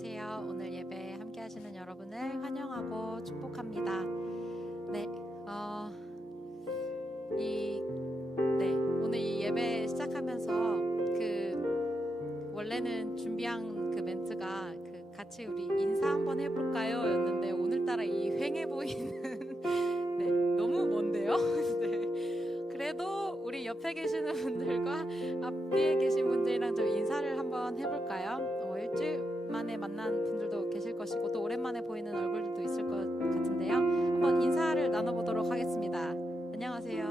안녕하세요. 오늘 예배 함께 하시는 여러분을 환영하고 축복합니다. 오늘 이 예배 시작하면서 원래는 준비한 그 멘트가 같이 우리 인사 한번 해볼까요? 였는데 오늘따라 이 휑해 보이는 너무 먼데요? 그래도 우리 옆에 계시는 분들과 앞뒤에 계신 분들이랑 좀 인사를 한번 해볼까요? 일주일 만에 만난 분들도 계실 것이고 또 오랜만에 보이는 얼굴들도 있을 것 같은데요. 한번 인사를 나눠보도록 하겠습니다. 안녕하세요.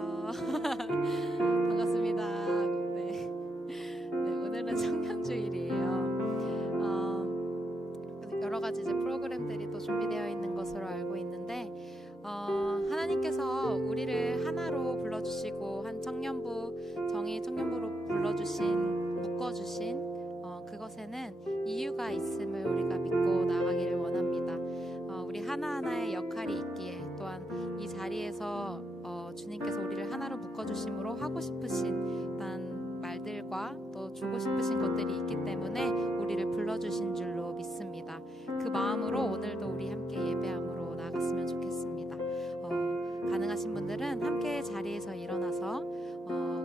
반갑습니다. 오늘은 청년주일이에요. 여러 가지 이제 프로그램들이 또 준비되어 있는 것으로 알고 있는데 하나님께서 우리를 하나로 불러주시고 한 청년부 정의 청년부로 묶어주신 그것에는 이유가 있음을 우리가 믿고 나가기를 원합니다. 우리 하나하나의 역할이 있기에 또한 이 자리에서 주님께서 우리를 하나로 묶어주심으로 하고 싶으신 말들과 또 주고 싶으신 것들이 있기 때문에 우리를 불러주신 줄로 믿습니다. 그 마음으로 오늘도 우리 함께 예배함으로 나아갔으면 좋겠습니다. 가능하신 분들은 함께 자리에서 일어나서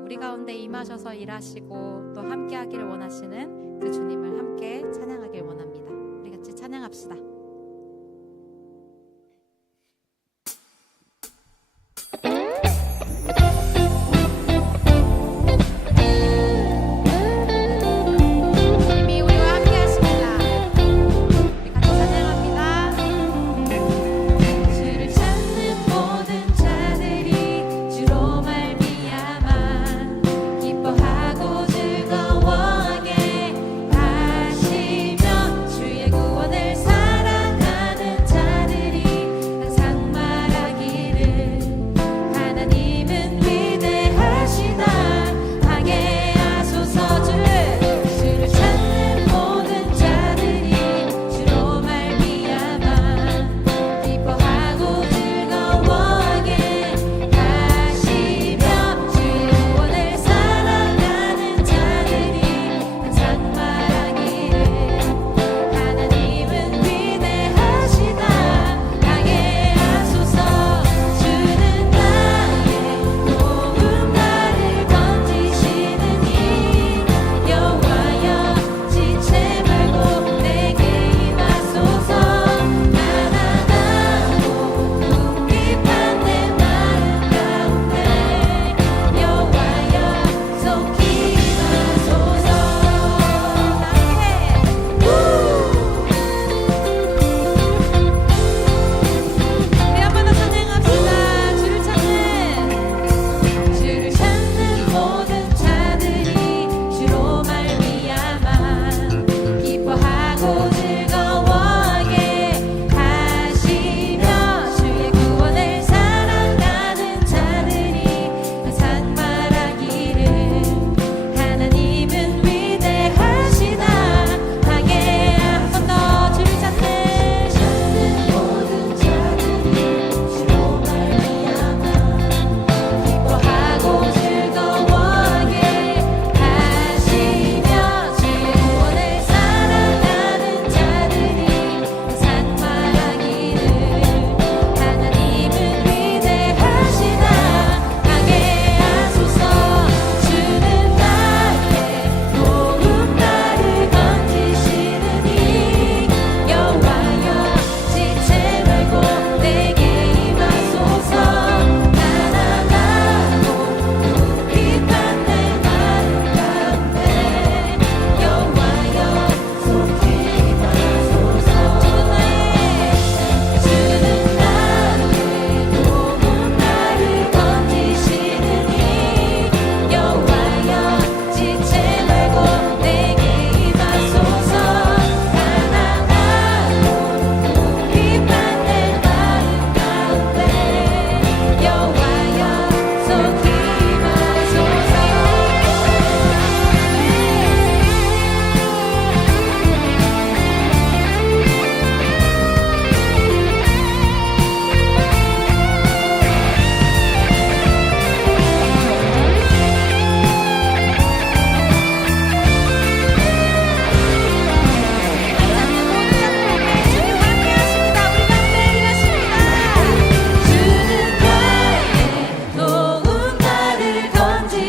우리 가운데 임하셔서 일하시고 또 함께 하기를 원하시는 그 주님을 함께 찬양하길 원합니다. 우리 같이 찬양합시다. 주의 구원을 사랑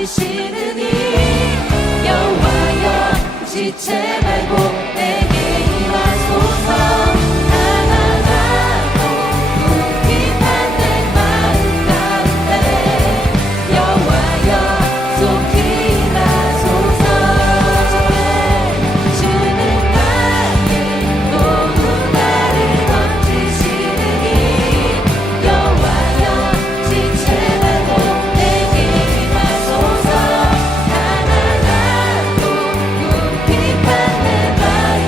던지시는 이 여호와여 지체 말고 내게 임하소서. 가난하고 궁핍한 내 마음 가운데 여호와여 속히 임하소서. 주는 나의 도구 나를 던지시는 이 여호와여 지체 말고 내게 임하소서. 가난하고 궁핍한 내 마음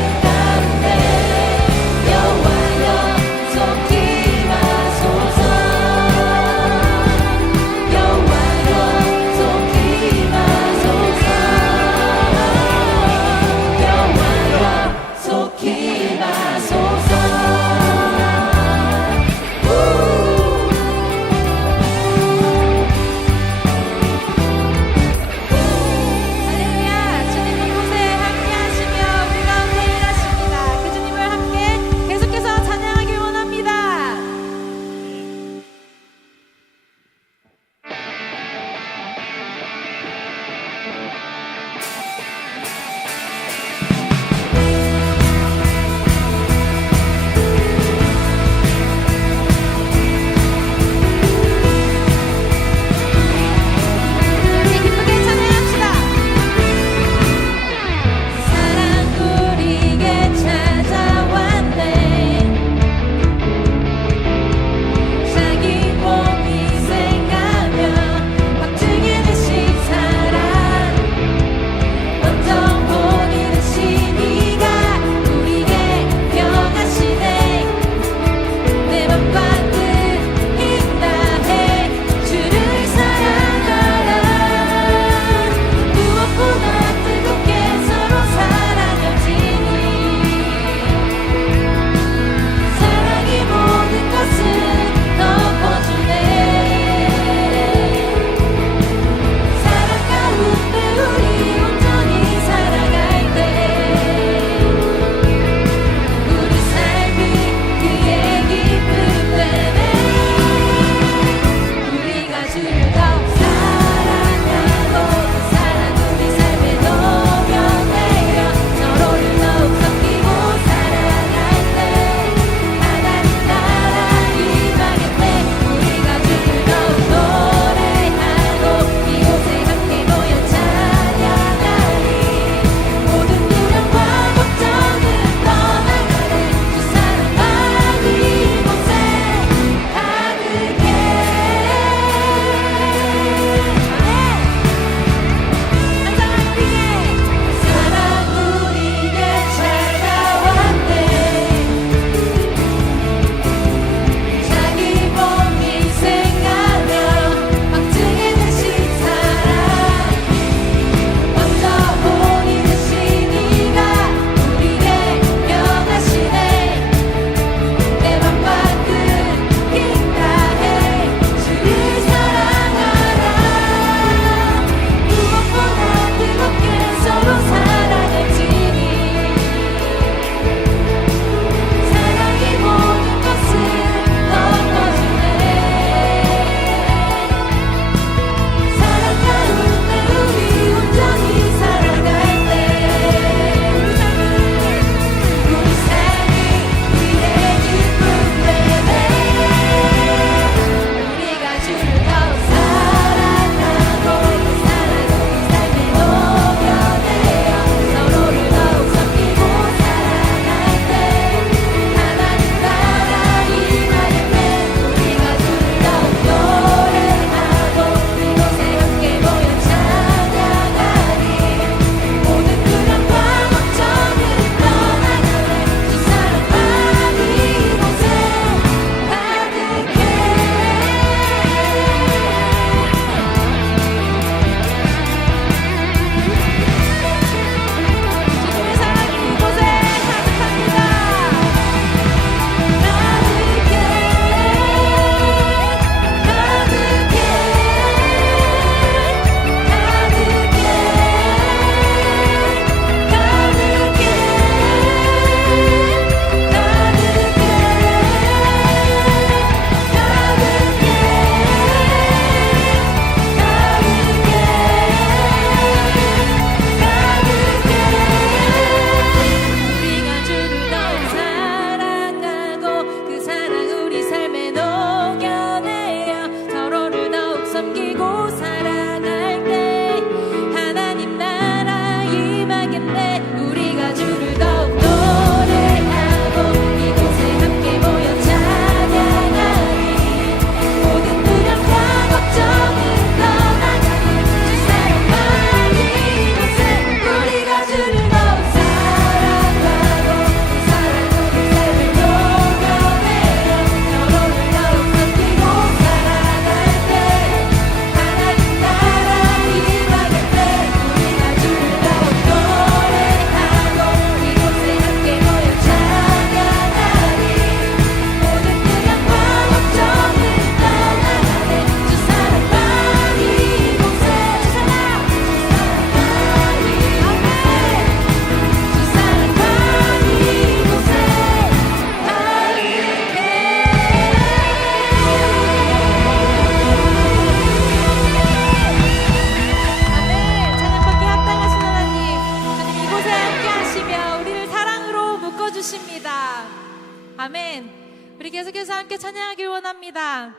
계속해서 함께 찬양하길 원합니다.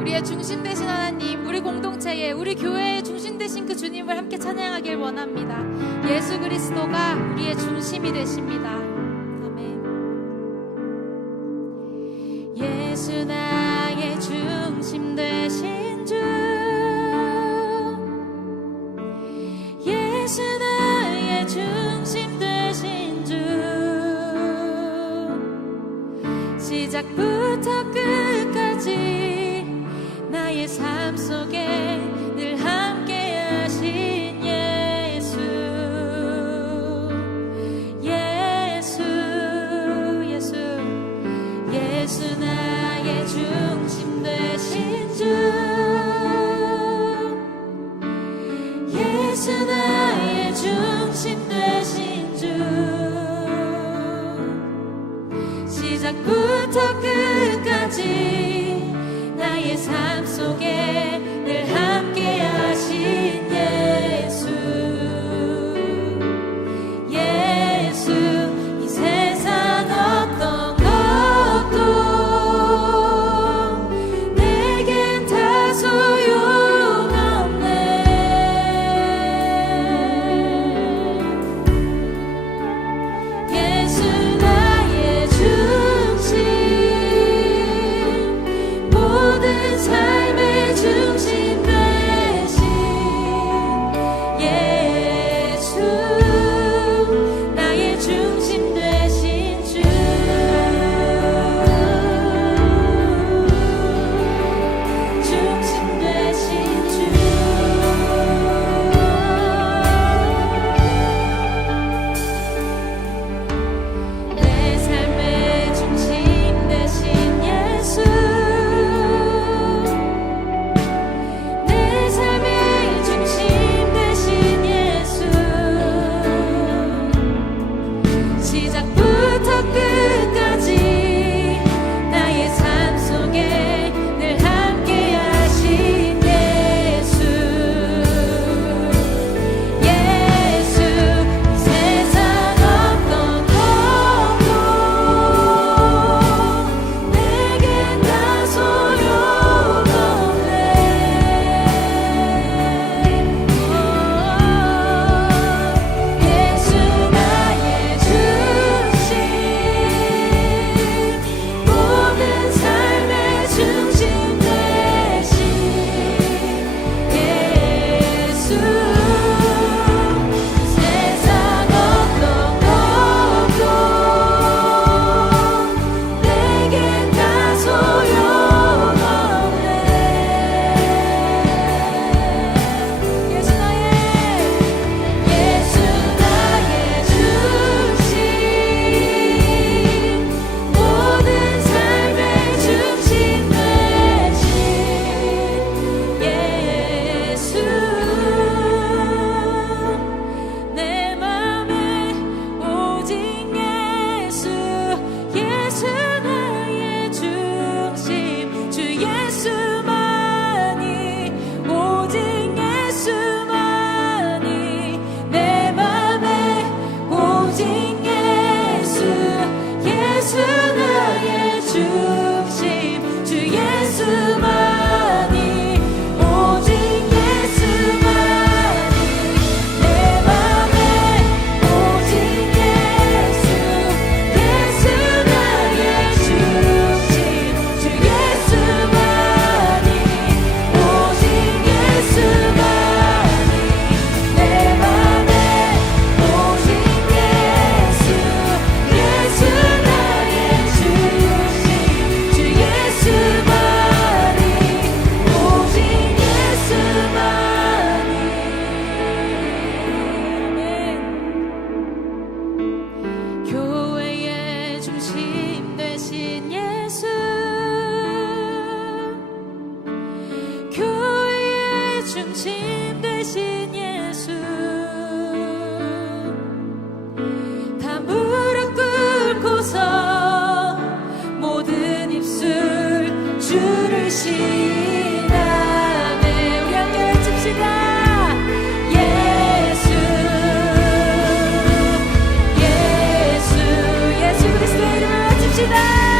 우리의 중심 되신 하나님, 우리 공동체의, 우리 교회의 중심 되신 그 주님을 함께 찬양하길 원합니다. 예수 그리스도가 우리의 중심이 되십니다. 아멘. 예수 나의 중심 되신 주, 예수 나의 중심 되신 주, 시작부터 끝까지 나의 삶 속에 늘 함께 하신 예수, 예수, 예수, 예수 나의 중심 되신 주, 예수 나의 중심 되신 주, 시작부터 끝까지 나의 삶 속에 늘 함께 하신 예수, 예수, 이 세상 어떤 것도 내겐 다 소용없네. 예수 나의 중심, 모든 삶의 중심 되신 예수, 나의 중심 되신 주, 중심 되신 주. 내 삶의 중심 되신 예수, 내 삶의 중심 되신 예수, 시작부터 끝까지 나의 삶 속에 늘 함께 하신 예수, 예수, 이 세상 어떤 것도 내겐 다 소용없네. 예수 나의 중심, 모든 삶의 중심 되신 예수, 세상 어떤 것도 내겐 다 소용없네. 예수 나의 중심, 모든 삶의 중심 되신 예수, 내 맘에 오직 예수, 예수 나의 중심, 주 예수만이, 오직 예수만이, 내 맘에 오직 예수, 예수 나의 중심, 주 예수만이, 오직 예수만이, 내 맘에 오직 예수, 예수 나의 중심, 주 예수만이, 오직 예수만이, 내 맘에 오직 예수, 예수 나의 중심, 주 예수만이, 오직 예수만이. 교회의 중심 되신 예수, 교회의 중심 되신 예수, 다 무릎 꿇고서 모든 입술 주를 신하네. 우리 함께 외칩시다. 예수, 예수, 예수 그리스도의 이름을 외칩시다.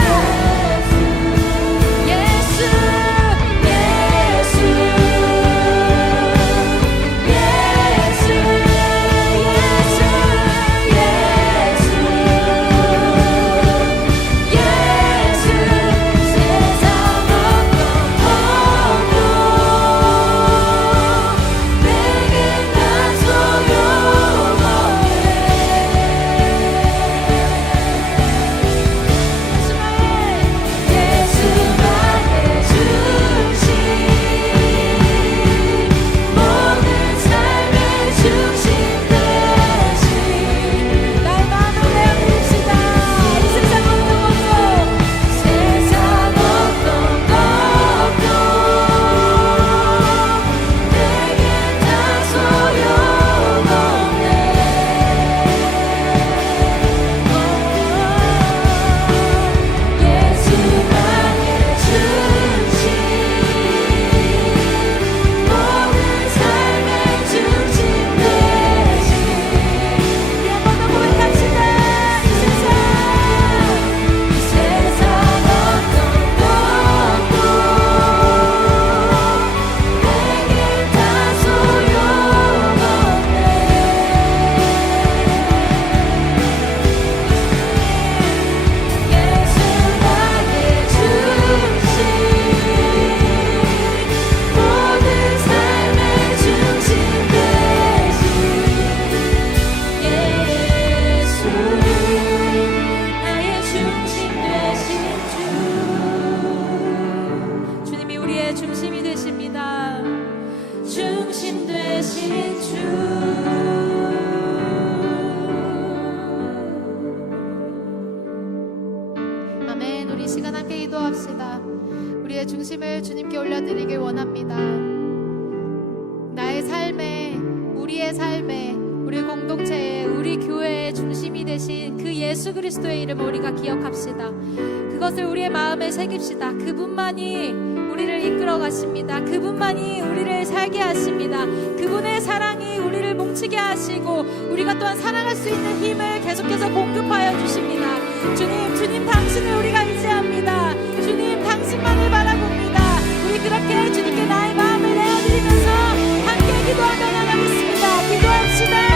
중심을 주님께 올려드리길 원합니다. 나의 삶에, 우리의 삶에, 우리 공동체에, 우리 교회의 중심이 되신 그 예수 그리스도의 이름을 우리가 기억합시다. 그것을 우리의 마음에 새깁시다. 그분만이 우리를 이끌어 가십니다. 그분만이 우리를 살게 하십니다. 그분의 사랑이 우리를 뭉치게 하시고 우리가 또한 사랑할 수 있는 힘을 계속해서 공급하여 주십니다. 주님 당신을 우리가 의지합니다. 주님 당신만을 바라봅니다. 우리 그렇게 주님께 나의 마음을 내어드리면서 함께 기도하며 나가겠습니다. 기도합시다.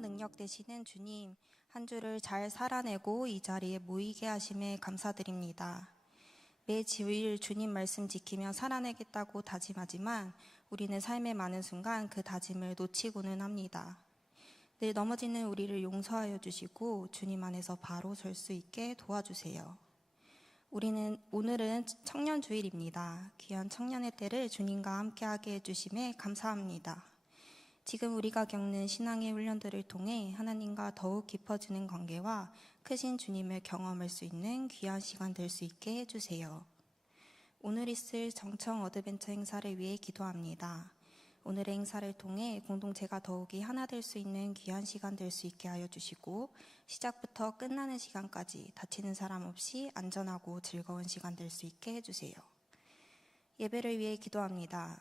능력 되시는 주님, 한 주를 잘 살아내고 이 자리에 모이게 하심에 감사드립니다. 매 주일 주님 말씀 지키며 살아내겠다고 다짐하지만 우리는 삶의 많은 순간 그 다짐을 놓치고는 합니다. 늘 넘어지는 우리를 용서하여 주시고 주님 안에서 바로 설 수 있게 도와주세요. 오늘은 청년 주일입니다. 귀한 청년의 때를 주님과 함께하게 해주심에 감사합니다. 지금 우리가 겪는 신앙의 훈련들을 통해 하나님과 더욱 깊어지는 관계와 크신 주님을 경험할 수 있는 귀한 시간 될 수 있게 해주세요. 오늘 있을 정청 어드벤처 행사를 위해 기도합니다. 오늘의 행사를 통해 공동체가 더욱이 하나 될 수 있는 귀한 시간 될 수 있게 하여 주시고 시작부터 끝나는 시간까지 다치는 사람 없이 안전하고 즐거운 시간 될 수 있게 해주세요. 예배를 위해 기도합니다.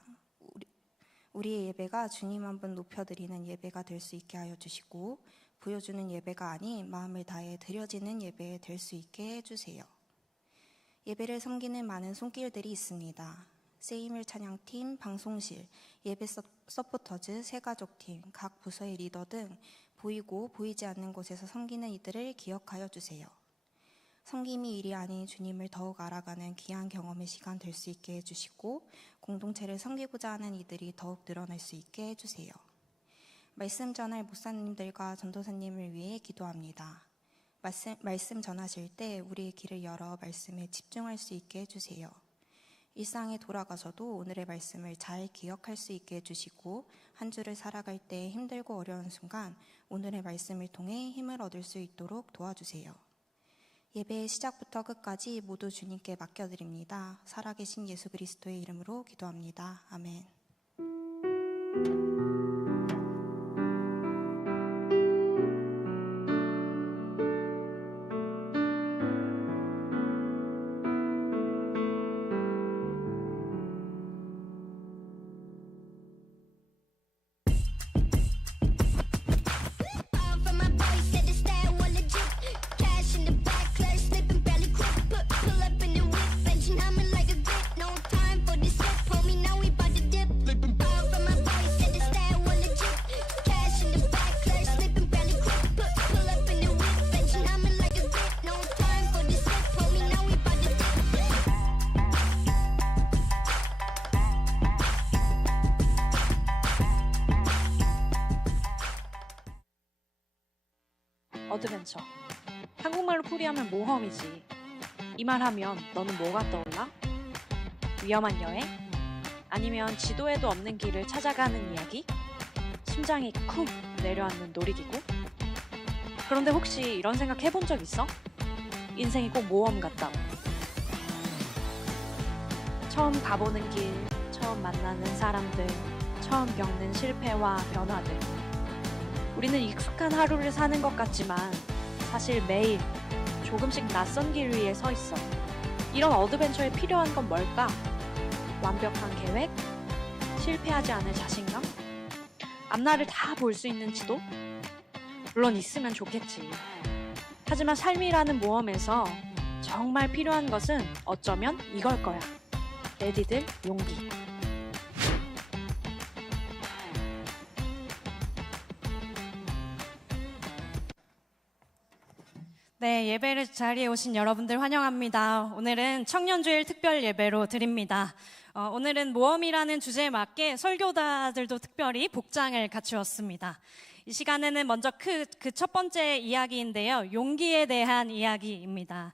우리의 예배가 주님 한 분 높여드리는 예배가 될 수 있게 하여 주시고 보여주는 예배가 아닌 마음을 다해 드려지는 예배 될 수 있게 해주세요. 예배를 섬기는 많은 손길들이 있습니다. 세이물 찬양팀, 방송실, 예배 서포터즈, 새가족팀, 각 부서의 리더 등 보이고 보이지 않는 곳에서 섬기는 이들을 기억하여 주세요. 섬김이 일이 아닌 주님을 더욱 알아가는 귀한 경험의 시간 될 수 있게 해주시고 공동체를 섬기고자 하는 이들이 더욱 늘어날 수 있게 해주세요. 말씀 전할 목사님들과 전도사님을 위해 기도합니다. 말씀 전하실 때 우리의 귀를 열어 말씀에 집중할 수 있게 해주세요. 일상에 돌아가서도 오늘의 말씀을 잘 기억할 수 있게 해주시고 한 주를 살아갈 때 힘들고 어려운 순간 오늘의 말씀을 통해 힘을 얻을 수 있도록 도와주세요. 예배의 시작부터 끝까지 모두 주님께 맡겨드립니다. 살아계신 예수 그리스도의 이름으로 기도합니다. 아멘. 어드벤처. 한국말로 풀이하면 모험이지. 이 말 하면 너는 뭐가 떠올라? 위험한 여행? 아니면 지도에도 없는 길을 찾아가는 이야기? 심장이 쿵 내려앉는 놀이기구? 그런데 혹시 이런 생각 해본 적 있어? 인생이 꼭 모험 같다고. 처음 가보는 길, 처음 만나는 사람들, 처음 겪는 실패와 변화들. 우리는 익숙한 하루를 사는 것 같지만 사실 매일 조금씩 낯선 길 위에 서 있어. 이런 어드벤처에 필요한 건 뭘까? 완벽한 계획? 실패하지 않을 자신감? 앞날을 다 볼 수 있는 지도? 물론 있으면 좋겠지. 하지만 삶이라는 모험에서 정말 필요한 것은 어쩌면 이걸 거야. 레디들 용기. 네, 예배 자리에 오신 여러분들 환영합니다. 오늘은 청년주일 특별 예배로 드립니다. 오늘은 모험이라는 주제에 맞게 설교자들도 특별히 복장을 갖추었습니다. 이 시간에는 먼저 그 첫 번째 이야기인데요. 용기에 대한 이야기입니다.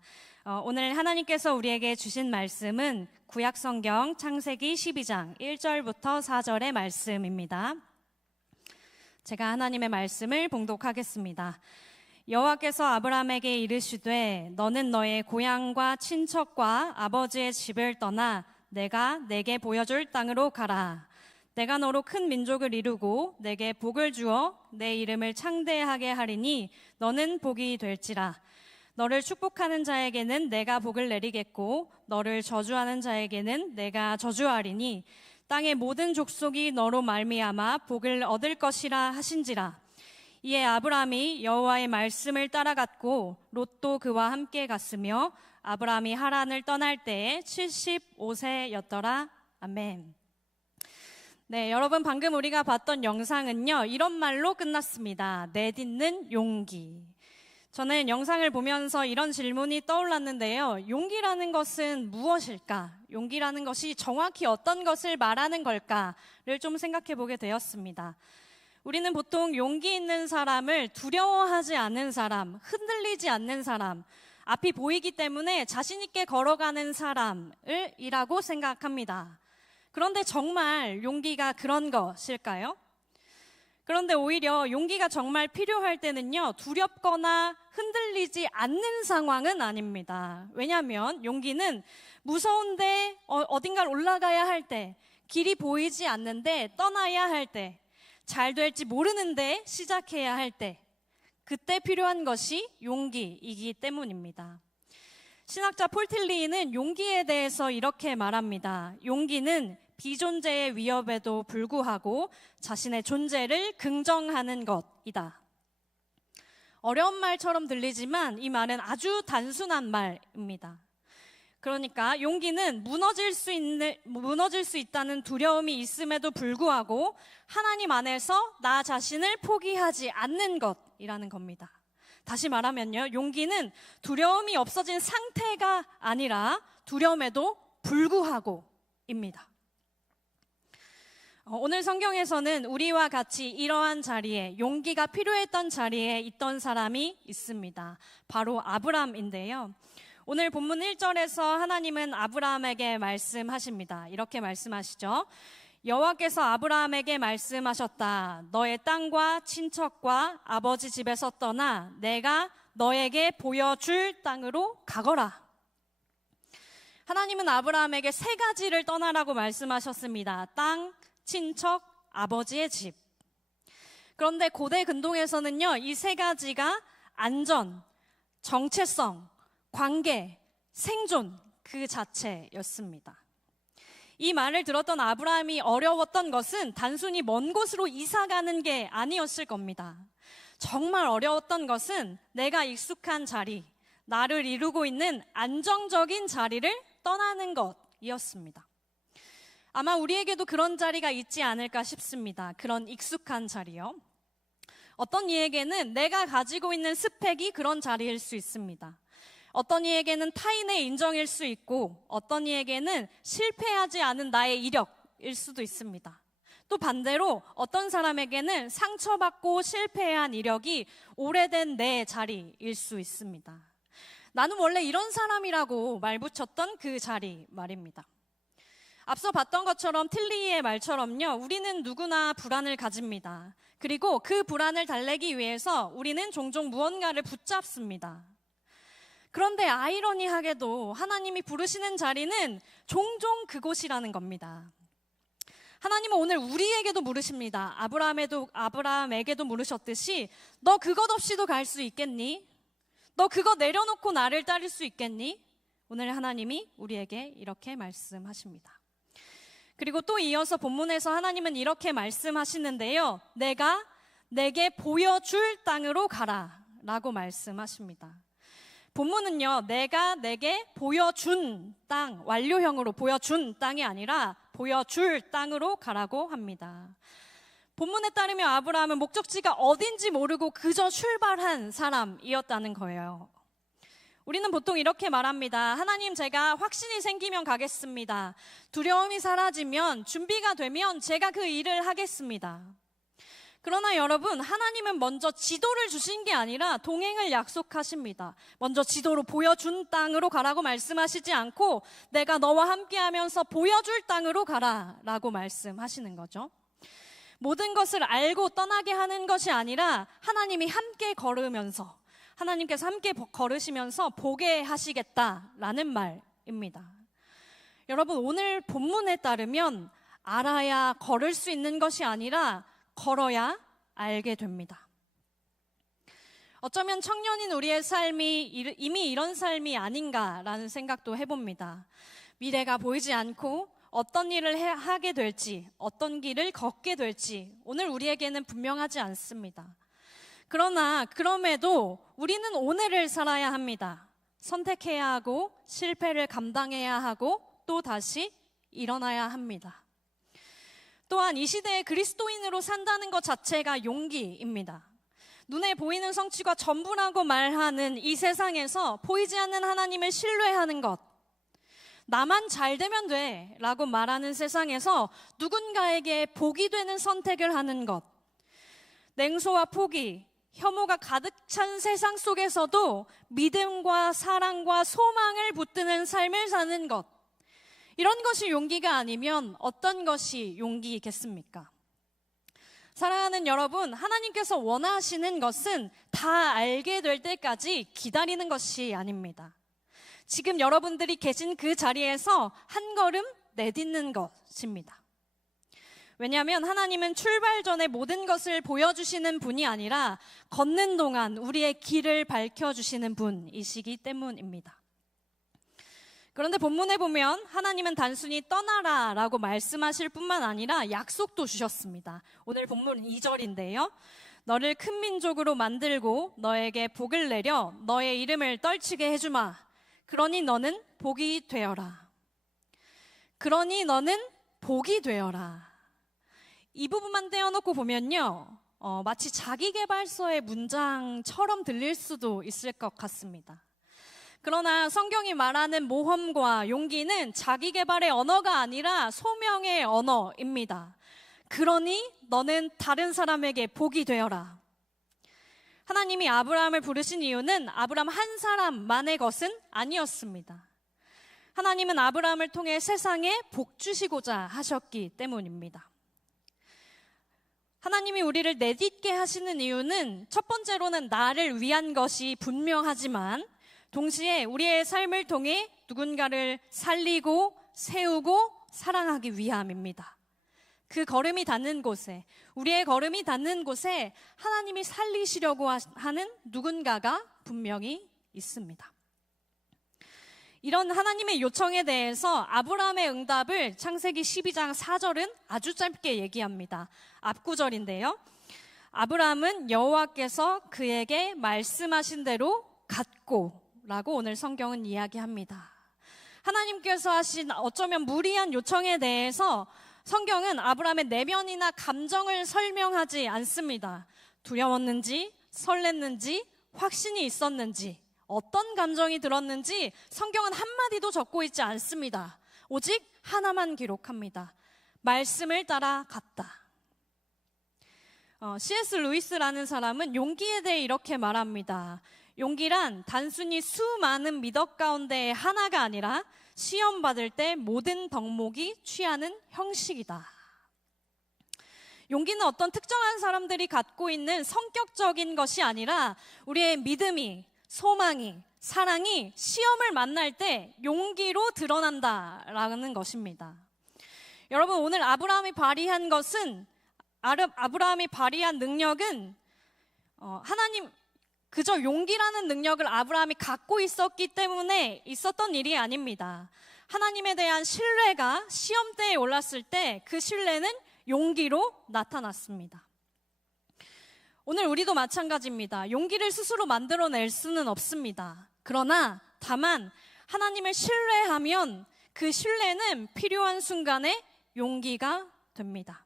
오늘 하나님께서 우리에게 주신 말씀은 구약성경 창세기 12장 1절부터 4절의 말씀입니다. 제가 하나님의 말씀을 봉독하겠습니다. 여호와께서 아브라함에게 이르시되 너는 너의 고향과 친척과 아버지의 집을 떠나 내가 내게 보여줄 땅으로 가라. 내가 너로 큰 민족을 이루고 내게 복을 주어 내 이름을 창대하게 하리니 너는 복이 될지라. 너를 축복하는 자에게는 내가 복을 내리겠고 너를 저주하는 자에게는 내가 저주하리니 땅의 모든 족속이 너로 말미암아 복을 얻을 것이라 하신지라. 이에 아브라함이 여호와의 말씀을 따라갔고 롯도 그와 함께 갔으며 아브라함이 하란을 떠날 때에 75세였더라. 아멘. 네, 여러분 방금 우리가 봤던 영상은요, 이런 말로 끝났습니다. 내딛는 용기. 저는 영상을 보면서 이런 질문이 떠올랐는데요. 용기라는 것은 무엇일까? 용기라는 것이 정확히 어떤 것을 말하는 걸까를 좀 생각해 보게 되었습니다. 우리는 보통 용기 있는 사람을 두려워하지 않는 사람, 흔들리지 않는 사람, 앞이 보이기 때문에 자신 있게 걸어가는 사람이라고 생각합니다. 그런데 정말 용기가 그런 것일까요? 그런데 오히려 용기가 정말 필요할 때는요, 두렵거나 흔들리지 않는 상황은 아닙니다. 왜냐하면 용기는 무서운데 어딘가를 올라가야 할 때, 길이 보이지 않는데 떠나야 할 때, 잘 될지 모르는데 시작해야 할 때, 그때 필요한 것이 용기이기 때문입니다. 신학자 폴 틸리는 용기에 대해서 이렇게 말합니다. 용기는 비존재의 위협에도 불구하고 자신의 존재를 긍정하는 것이다. 어려운 말처럼 들리지만 이 말은 아주 단순한 말입니다. 그러니까 용기는 무너질 수 있다는 두려움이 있음에도 불구하고 하나님 안에서 나 자신을 포기하지 않는 것이라는 겁니다. 다시 말하면요, 용기는 두려움이 없어진 상태가 아니라 두려움에도 불구하고입니다. 오늘 성경에서는 우리와 같이 이러한 자리에, 용기가 필요했던 자리에 있던 사람이 있습니다. 바로 아브람인데요. 오늘 본문 1절에서 하나님은 아브라함에게 말씀하십니다. 이렇게 말씀하시죠. 여호와께서 아브라함에게 말씀하셨다. 너의 땅과 친척과 아버지 집에서 떠나 내가 너에게 보여줄 땅으로 가거라. 하나님은 아브라함에게 세 가지를 떠나라고 말씀하셨습니다. 땅, 친척, 아버지의 집. 그런데 고대 근동에서는요, 이 세 가지가 안전, 정체성, 관계, 생존 그 자체였습니다. 이 말을 들었던 아브라함이 어려웠던 것은 단순히 먼 곳으로 이사 가는 게 아니었을 겁니다. 정말 어려웠던 것은 내가 익숙한 자리, 나를 이루고 있는 안정적인 자리를 떠나는 것이었습니다. 아마 우리에게도 그런 자리가 있지 않을까 싶습니다. 그런 익숙한 자리요. 어떤 이에게는 내가 가지고 있는 스펙이 그런 자리일 수 있습니다. 어떤 이에게는 타인의 인정일 수 있고 어떤 이에게는 실패하지 않은 나의 이력일 수도 있습니다. 또 반대로 어떤 사람에게는 상처받고 실패한 이력이 오래된 내 자리일 수 있습니다. 나는 원래 이런 사람이라고 말붙였던 그 자리 말입니다. 앞서 봤던 것처럼 틸리의 말처럼요, 우리는 누구나 불안을 가집니다. 그리고 그 불안을 달래기 위해서 우리는 종종 무언가를 붙잡습니다. 그런데 아이러니하게도 하나님이 부르시는 자리는 종종 그곳이라는 겁니다. 하나님은 오늘 우리에게도 물으십니다. 아브라함에게도 물으셨듯이 너 그것 없이도 갈 수 있겠니? 너 그거 내려놓고 나를 따를 수 있겠니? 오늘 하나님이 우리에게 이렇게 말씀하십니다. 그리고 또 이어서 본문에서 하나님은 이렇게 말씀하시는데요. 내가 내게 보여줄 땅으로 가라 라고 말씀하십니다. 본문은요, 내가 내게 보여준 땅, 완료형으로 보여준 땅이 아니라 보여줄 땅으로 가라고 합니다. 본문에 따르면 아브라함은 목적지가 어딘지 모르고 그저 출발한 사람이었다는 거예요. 우리는 보통 이렇게 말합니다. 하나님, 제가 확신이 생기면 가겠습니다. 두려움이 사라지면, 준비가 되면 제가 그 일을 하겠습니다. 그러나 여러분, 하나님은 먼저 지도를 주신 게 아니라 동행을 약속하십니다. 먼저 지도로 보여준 땅으로 가라고 말씀하시지 않고 내가 너와 함께하면서 보여줄 땅으로 가라 라고 말씀하시는 거죠. 모든 것을 알고 떠나게 하는 것이 아니라 하나님이 함께 걸으면서, 하나님께서 함께 걸으시면서 보게 하시겠다라는 말입니다. 여러분, 오늘 본문에 따르면 알아야 걸을 수 있는 것이 아니라 걸어야 알게 됩니다. 어쩌면 청년인 우리의 삶이 이미 이런 삶이 아닌가라는 생각도 해봅니다. 미래가 보이지 않고 어떤 일을 하게 될지, 어떤 길을 걷게 될지 오늘 우리에게는 분명하지 않습니다. 그러나 그럼에도 우리는 오늘을 살아야 합니다. 선택해야 하고 실패를 감당해야 하고 또 다시 일어나야 합니다. 또한 이 시대에 그리스도인으로 산다는 것 자체가 용기입니다. 눈에 보이는 성취가 전부라고 말하는 이 세상에서 보이지 않는 하나님을 신뢰하는 것, 나만 잘 되면 돼 라고 말하는 세상에서 누군가에게 복이 되는 선택을 하는 것, 냉소와 포기, 혐오가 가득 찬 세상 속에서도 믿음과 사랑과 소망을 붙드는 삶을 사는 것, 이런 것이 용기가 아니면 어떤 것이 용기겠습니까? 사랑하는 여러분, 하나님께서 원하시는 것은 다 알게 될 때까지 기다리는 것이 아닙니다. 지금 여러분들이 계신 그 자리에서 한 걸음 내딛는 것입니다. 왜냐하면 하나님은 출발 전에 모든 것을 보여주시는 분이 아니라 걷는 동안 우리의 길을 밝혀주시는 분이시기 때문입니다. 그런데 본문에 보면 하나님은 단순히 떠나라 라고 말씀하실 뿐만 아니라 약속도 주셨습니다. 오늘 본문 2절인데요. 너를 큰 민족으로 만들고 너에게 복을 내려 너의 이름을 떨치게 해주마. 그러니 너는 복이 되어라. 그러니 너는 복이 되어라. 이 부분만 떼어놓고 보면요, 마치 자기계발서의 문장처럼 들릴 수도 있을 것 같습니다. 그러나 성경이 말하는 모험과 용기는 자기계발의 언어가 아니라 소명의 언어입니다. 그러니 너는 다른 사람에게 복이 되어라. 하나님이 아브라함을 부르신 이유는 아브라함 한 사람만의 것은 아니었습니다. 하나님은 아브라함을 통해 세상에 복 주시고자 하셨기 때문입니다. 하나님이 우리를 내딛게 하시는 이유는 첫 번째로는 나를 위한 것이 분명하지만 동시에 우리의 삶을 통해 누군가를 살리고 세우고 사랑하기 위함입니다. 그 걸음이 닿는 곳에, 우리의 걸음이 닿는 곳에 하나님이 살리시려고 하는 누군가가 분명히 있습니다. 이런 하나님의 요청에 대해서 아브라함의 응답을 창세기 12장 4절은 아주 짧게 얘기합니다. 앞구절인데요. 아브라함은 여호와께서 그에게 말씀하신 대로 갔고 라고 오늘 성경은 이야기합니다. 하나님께서 하신 어쩌면 무리한 요청에 대해서 성경은 아브라함의 내면이나 감정을 설명하지 않습니다. 두려웠는지, 설렜는지, 확신이 있었는지, 어떤 감정이 들었는지 성경은 한마디도 적고 있지 않습니다. 오직 하나만 기록합니다. 말씀을 따라 갔다. C.S. 루이스라는 사람은 용기에 대해 이렇게 말합니다. 용기란 단순히 수많은 미덕 가운데의 하나가 아니라 시험 받을 때 모든 덕목이 취하는 형식이다. 용기는 어떤 특정한 사람들이 갖고 있는 성격적인 것이 아니라 우리의 믿음이, 소망이, 사랑이 시험을 만날 때 용기로 드러난다라는 것입니다. 여러분, 오늘 아브라함이 발휘한 능력은 하나님, 그저 용기라는 능력을 아브라함이 갖고 있었기 때문에 있었던 일이 아닙니다. 하나님에 대한 신뢰가 시험대에 올랐을 때 그 신뢰는 용기로 나타났습니다. 오늘 우리도 마찬가지입니다. 용기를 스스로 만들어낼 수는 없습니다. 그러나 다만 하나님을 신뢰하면 그 신뢰는 필요한 순간에 용기가 됩니다.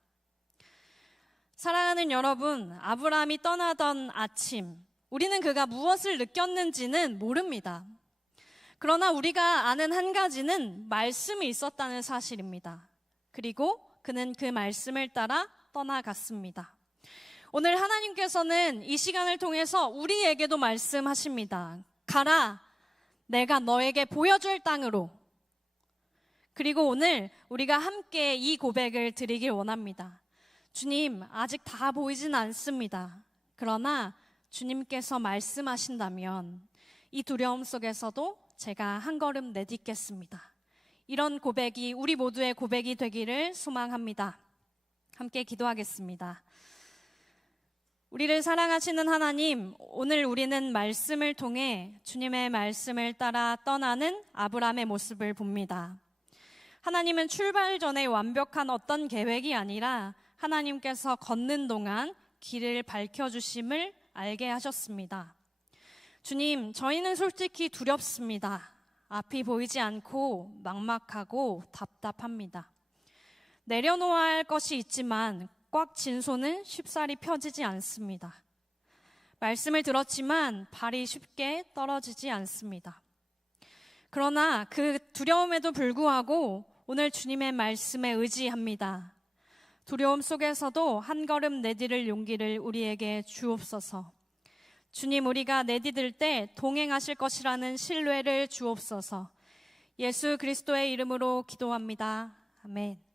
사랑하는 여러분, 아브라함이 떠나던 아침, 우리는 그가 무엇을 느꼈는지는 모릅니다. 그러나 우리가 아는 한 가지는 말씀이 있었다는 사실입니다. 그리고 그는 그 말씀을 따라 떠나갔습니다. 오늘 하나님께서는 이 시간을 통해서 우리에게도 말씀하십니다. 가라, 내가 너에게 보여줄 땅으로. 그리고 오늘 우리가 함께 이 고백을 드리길 원합니다. 주님, 아직 다 보이진 않습니다. 그러나 주님께서 말씀하신다면 이 두려움 속에서도 제가 한 걸음 내딛겠습니다. 이런 고백이 우리 모두의 고백이 되기를 소망합니다. 함께 기도하겠습니다. 우리를 사랑하시는 하나님, 오늘 우리는 말씀을 통해 주님의 말씀을 따라 떠나는 아브라함의 모습을 봅니다. 하나님은 출발 전에 완벽한 어떤 계획이 아니라 하나님께서 걷는 동안 길을 밝혀주심을 알게 하셨습니다. 주님, 저희는 솔직히 두렵습니다. 앞이 보이지 않고 막막하고 답답합니다. 내려놓아야 할 것이 있지만 꽉 진 손은 쉽사리 펴지지 않습니다. 말씀을 들었지만 발이 쉽게 떨어지지 않습니다. 그러나 그 두려움에도 불구하고 오늘 주님의 말씀에 의지합니다. 두려움 속에서도 한 걸음 내디딜 용기를 우리에게 주옵소서. 주님, 우리가 내디딜 때 동행하실 것이라는 신뢰를 주옵소서. 예수 그리스도의 이름으로 기도합니다. 아멘.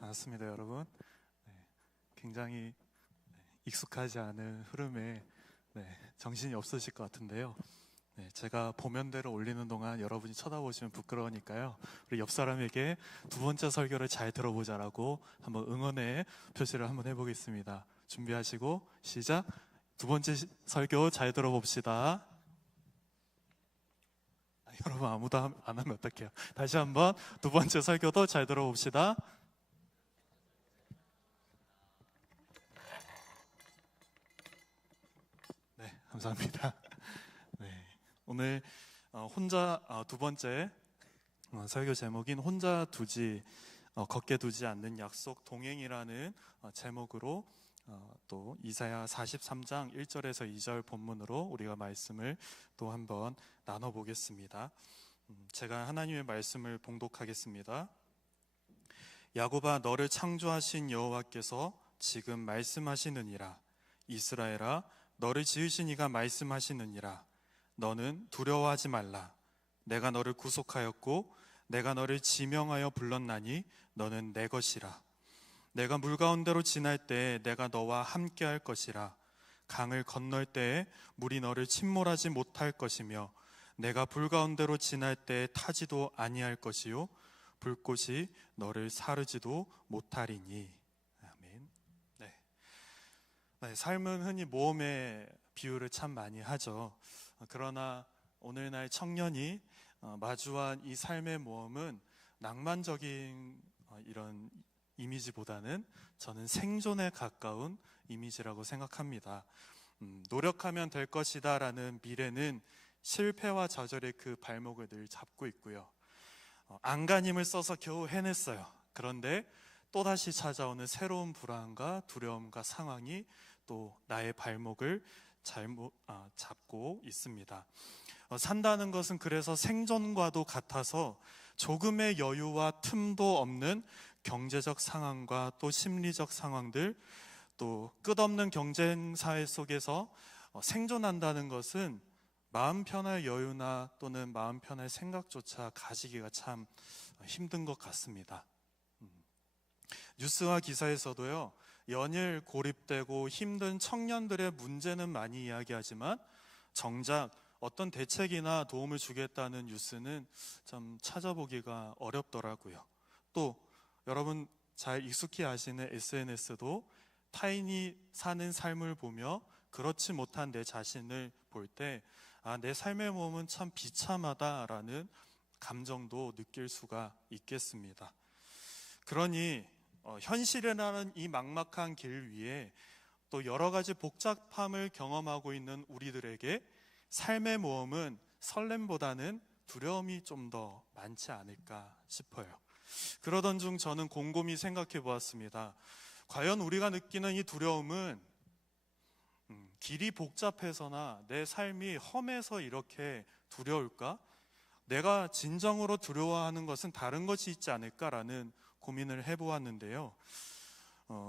반갑습니다, 여러분. 굉장히 익숙하지 않은 흐름에 정신이 없으실 것 같은데요. 제가 보면대로 올리는 동안 여러분이 쳐다보시면 부끄러우니까요. 우리 옆 사람에게 두 번째 설교를 잘 들어보자라고 한번 응원의 표시를 한번 해보겠습니다. 준비하시고 시작. 두 번째 설교 잘 들어봅시다. 여러분 아무도 안 하면 어떡해요? 다시 한번 두 번째 설교도 잘 들어봅시다. 네, 감사합니다. 네, 오늘 혼자 두 번째 설교 제목인 혼자 두지 걷게 두지 않는 약속 동행이라는 제목으로 또 이사야 43장 1절에서 2절 본문으로 우리가 말씀을 또 한번 나눠보겠습니다. 제가 하나님의 말씀을 봉독하겠습니다. 야곱아, 너를 창조하신 여호와께서 지금 말씀하시느니라. 이스라엘아, 너를 지으신 이가 말씀하시느니라. 너는 두려워하지 말라. 내가 너를 구속하였고 내가 너를 지명하여 불렀나니 너는 내 것이라. 내가 물 가운데로 지날 때에 내가 너와 함께 할 것이라. 강을 건널 때에 물이 너를 침몰하지 못할 것이며 내가 불 가운데로 지날 때에 타지도 아니할 것이요 불꽃이 너를 사르지도 못하리니. 아멘. 네, 삶은 흔히 모험의 비유를 참 많이 하죠. 그러나 오늘날 청년이 마주한 이 삶의 모험은 낭만적인 이런 이미지보다는 저는 생존에 가까운 이미지라고 생각합니다. 노력하면 될 것이다 라는 미래는 실패와 좌절의 그 발목을 늘 잡고 있고요. 안간힘을 써서 겨우 해냈어요. 그런데 또다시 찾아오는 새로운 불안과 두려움과 상황이 또 나의 발목을 잡고 있습니다. 산다는 것은 그래서 생존과도 같아서 조금의 여유와 틈도 없는 경제적 상황과 또 심리적 상황들, 또 끝없는 경쟁 사회 속에서 생존한다는 것은 마음 편할 여유나 또는 마음 편할 생각조차 가지기가 참 힘든 것 같습니다. 뉴스와 기사에서도요, 연일 고립되고 힘든 청년들의 문제는 많이 이야기하지만 정작 어떤 대책이나 도움을 주겠다는 뉴스는 좀 찾아보기가 어렵더라고요. 또 여러분 잘 익숙히 아시는 SNS도 타인이 사는 삶을 보며 그렇지 못한 내 자신을 볼 때 내 삶의 몸은 참 비참하다라는 감정도 느낄 수가 있겠습니다. 그러니 현실이라는 이 막막한 길 위에 또 여러 가지 복잡함을 경험하고 있는 우리들에게 삶의 모험은 설렘보다는 두려움이 좀 더 많지 않을까 싶어요. 그러던 중 저는 곰곰이 생각해 보았습니다. 과연 우리가 느끼는 이 두려움은 길이 복잡해서나 내 삶이 험해서 이렇게 두려울까? 내가 진정으로 두려워하는 것은 다른 것이 있지 않을까라는 고민을 해보았는데요.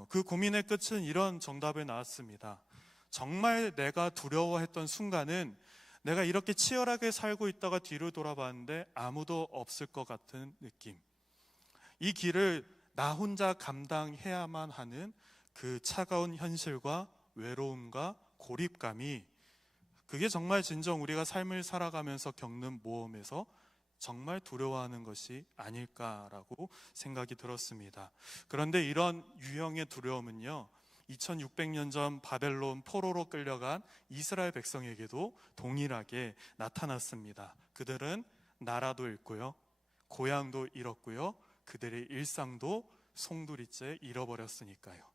그 고민의 끝은 이런 정답이 나왔습니다. 정말 내가 두려워했던 순간은 내가 이렇게 치열하게 살고 있다가 뒤로 돌아봤는데 아무도 없을 것 같은 느낌. 이 길을 나 혼자 감당해야만 하는 그 차가운 현실과 외로움과 고립감이, 그게 정말 진정 우리가 삶을 살아가면서 겪는 모험에서 정말 두려워하는 것이 아닐까라고 생각이 들었습니다. 그런데 이런 유형의 두려움은요, 2600년 전 바벨론 포로로 끌려간 이스라엘 백성에게도 동일하게 나타났습니다. 그들은 나라도 잃고요, 고향도 잃었고요, 그들의 일상도 송두리째 잃어버렸으니까요.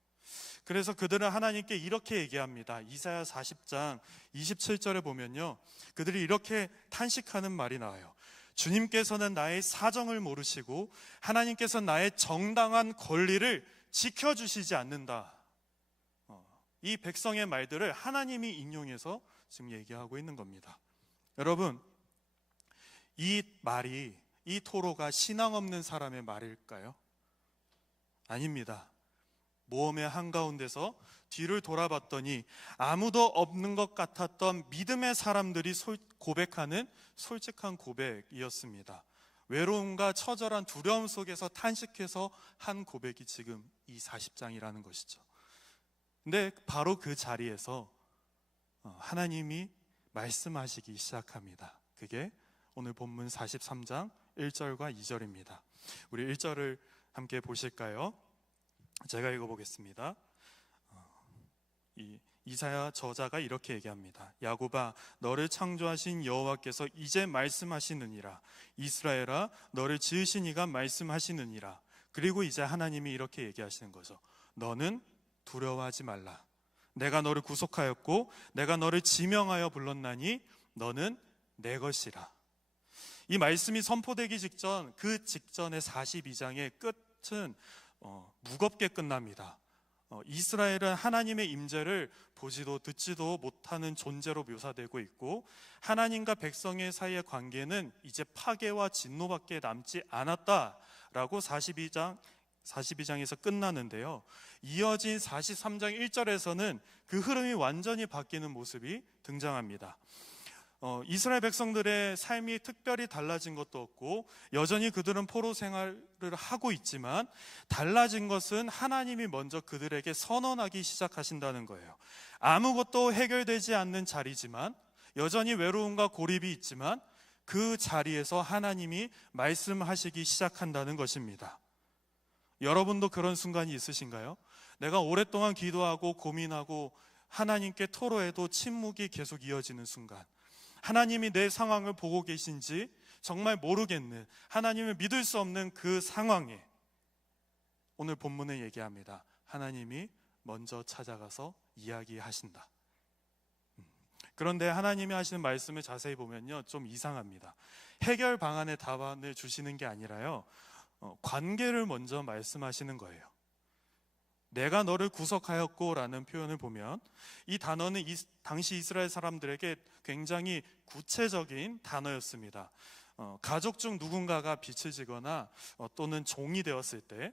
그래서 그들은 하나님께 이렇게 얘기합니다. 이사야 40장 27절에 보면요, 그들이 이렇게 탄식하는 말이 나와요. 주님께서는 나의 사정을 모르시고 하나님께서는 나의 정당한 권리를 지켜주시지 않는다. 이 백성의 말들을 하나님이 인용해서 지금 얘기하고 있는 겁니다. 여러분, 이 말이, 이 토로가 신앙 없는 사람의 말일까요? 아닙니다. 모험의 한가운데서 뒤를 돌아봤더니 아무도 없는 것 같았던 믿음의 사람들이 고백하는 솔직한 고백이었습니다. 외로움과 처절한 두려움 속에서 탄식해서 한 고백이 지금 이 40장이라는 것이죠. 근데 바로 그 자리에서 하나님이 말씀하시기 시작합니다. 그게 오늘 본문 43장 1절과 2절입니다. 우리 1절을 함께 보실까요? 제가 읽어보겠습니다. 이사야 저자가 이렇게 얘기합니다. 야곱아, 너를 창조하신 여호와께서 이제 말씀하시느니라. 이스라엘아, 너를 지으신 이가 말씀하시느니라. 그리고 이제 하나님이 이렇게 얘기하시는 거죠. 너는 두려워하지 말라. 내가 너를 구속하였고 내가 너를 지명하여 불렀나니 너는 내 것이라. 이 말씀이 선포되기 직전, 그 직전의 42장의 끝 끝은 무겁게 끝납니다. 이스라엘은 하나님의 임재를 보지도 듣지도 못하는 존재로 묘사되고 있고, 하나님과 백성의 사이의 관계는 이제 파괴와 진노밖에 남지 않았다라고 42장에서 끝나는데요. 이어진 43장 1절에서는 그 흐름이 완전히 바뀌는 모습이 등장합니다. 이스라엘 백성들의 삶이 특별히 달라진 것도 없고, 여전히 그들은 포로 생활을 하고 있지만 달라진 것은 하나님이 먼저 그들에게 선언하기 시작하신다는 거예요. 아무것도 해결되지 않는 자리지만, 여전히 외로움과 고립이 있지만 그 자리에서 하나님이 말씀하시기 시작한다는 것입니다. 여러분도 그런 순간이 있으신가요? 내가 오랫동안 기도하고 고민하고 하나님께 토로해도 침묵이 계속 이어지는 순간, 하나님이 내 상황을 보고 계신지 정말 모르겠는, 하나님을 믿을 수 없는 그 상황에 오늘 본문은 얘기합니다. 하나님이 먼저 찾아가서 이야기하신다. 그런데 하나님이 하시는 말씀을 자세히 보면요, 좀 이상합니다. 해결 방안의 답안을 주시는 게 아니라요, 관계를 먼저 말씀하시는 거예요. 내가 너를 구속하였고 라는 표현을 보면, 이 단어는 당시 이스라엘 사람들에게 굉장히 구체적인 단어였습니다. 가족 중 누군가가 빚을 지거나 또는 종이 되었을 때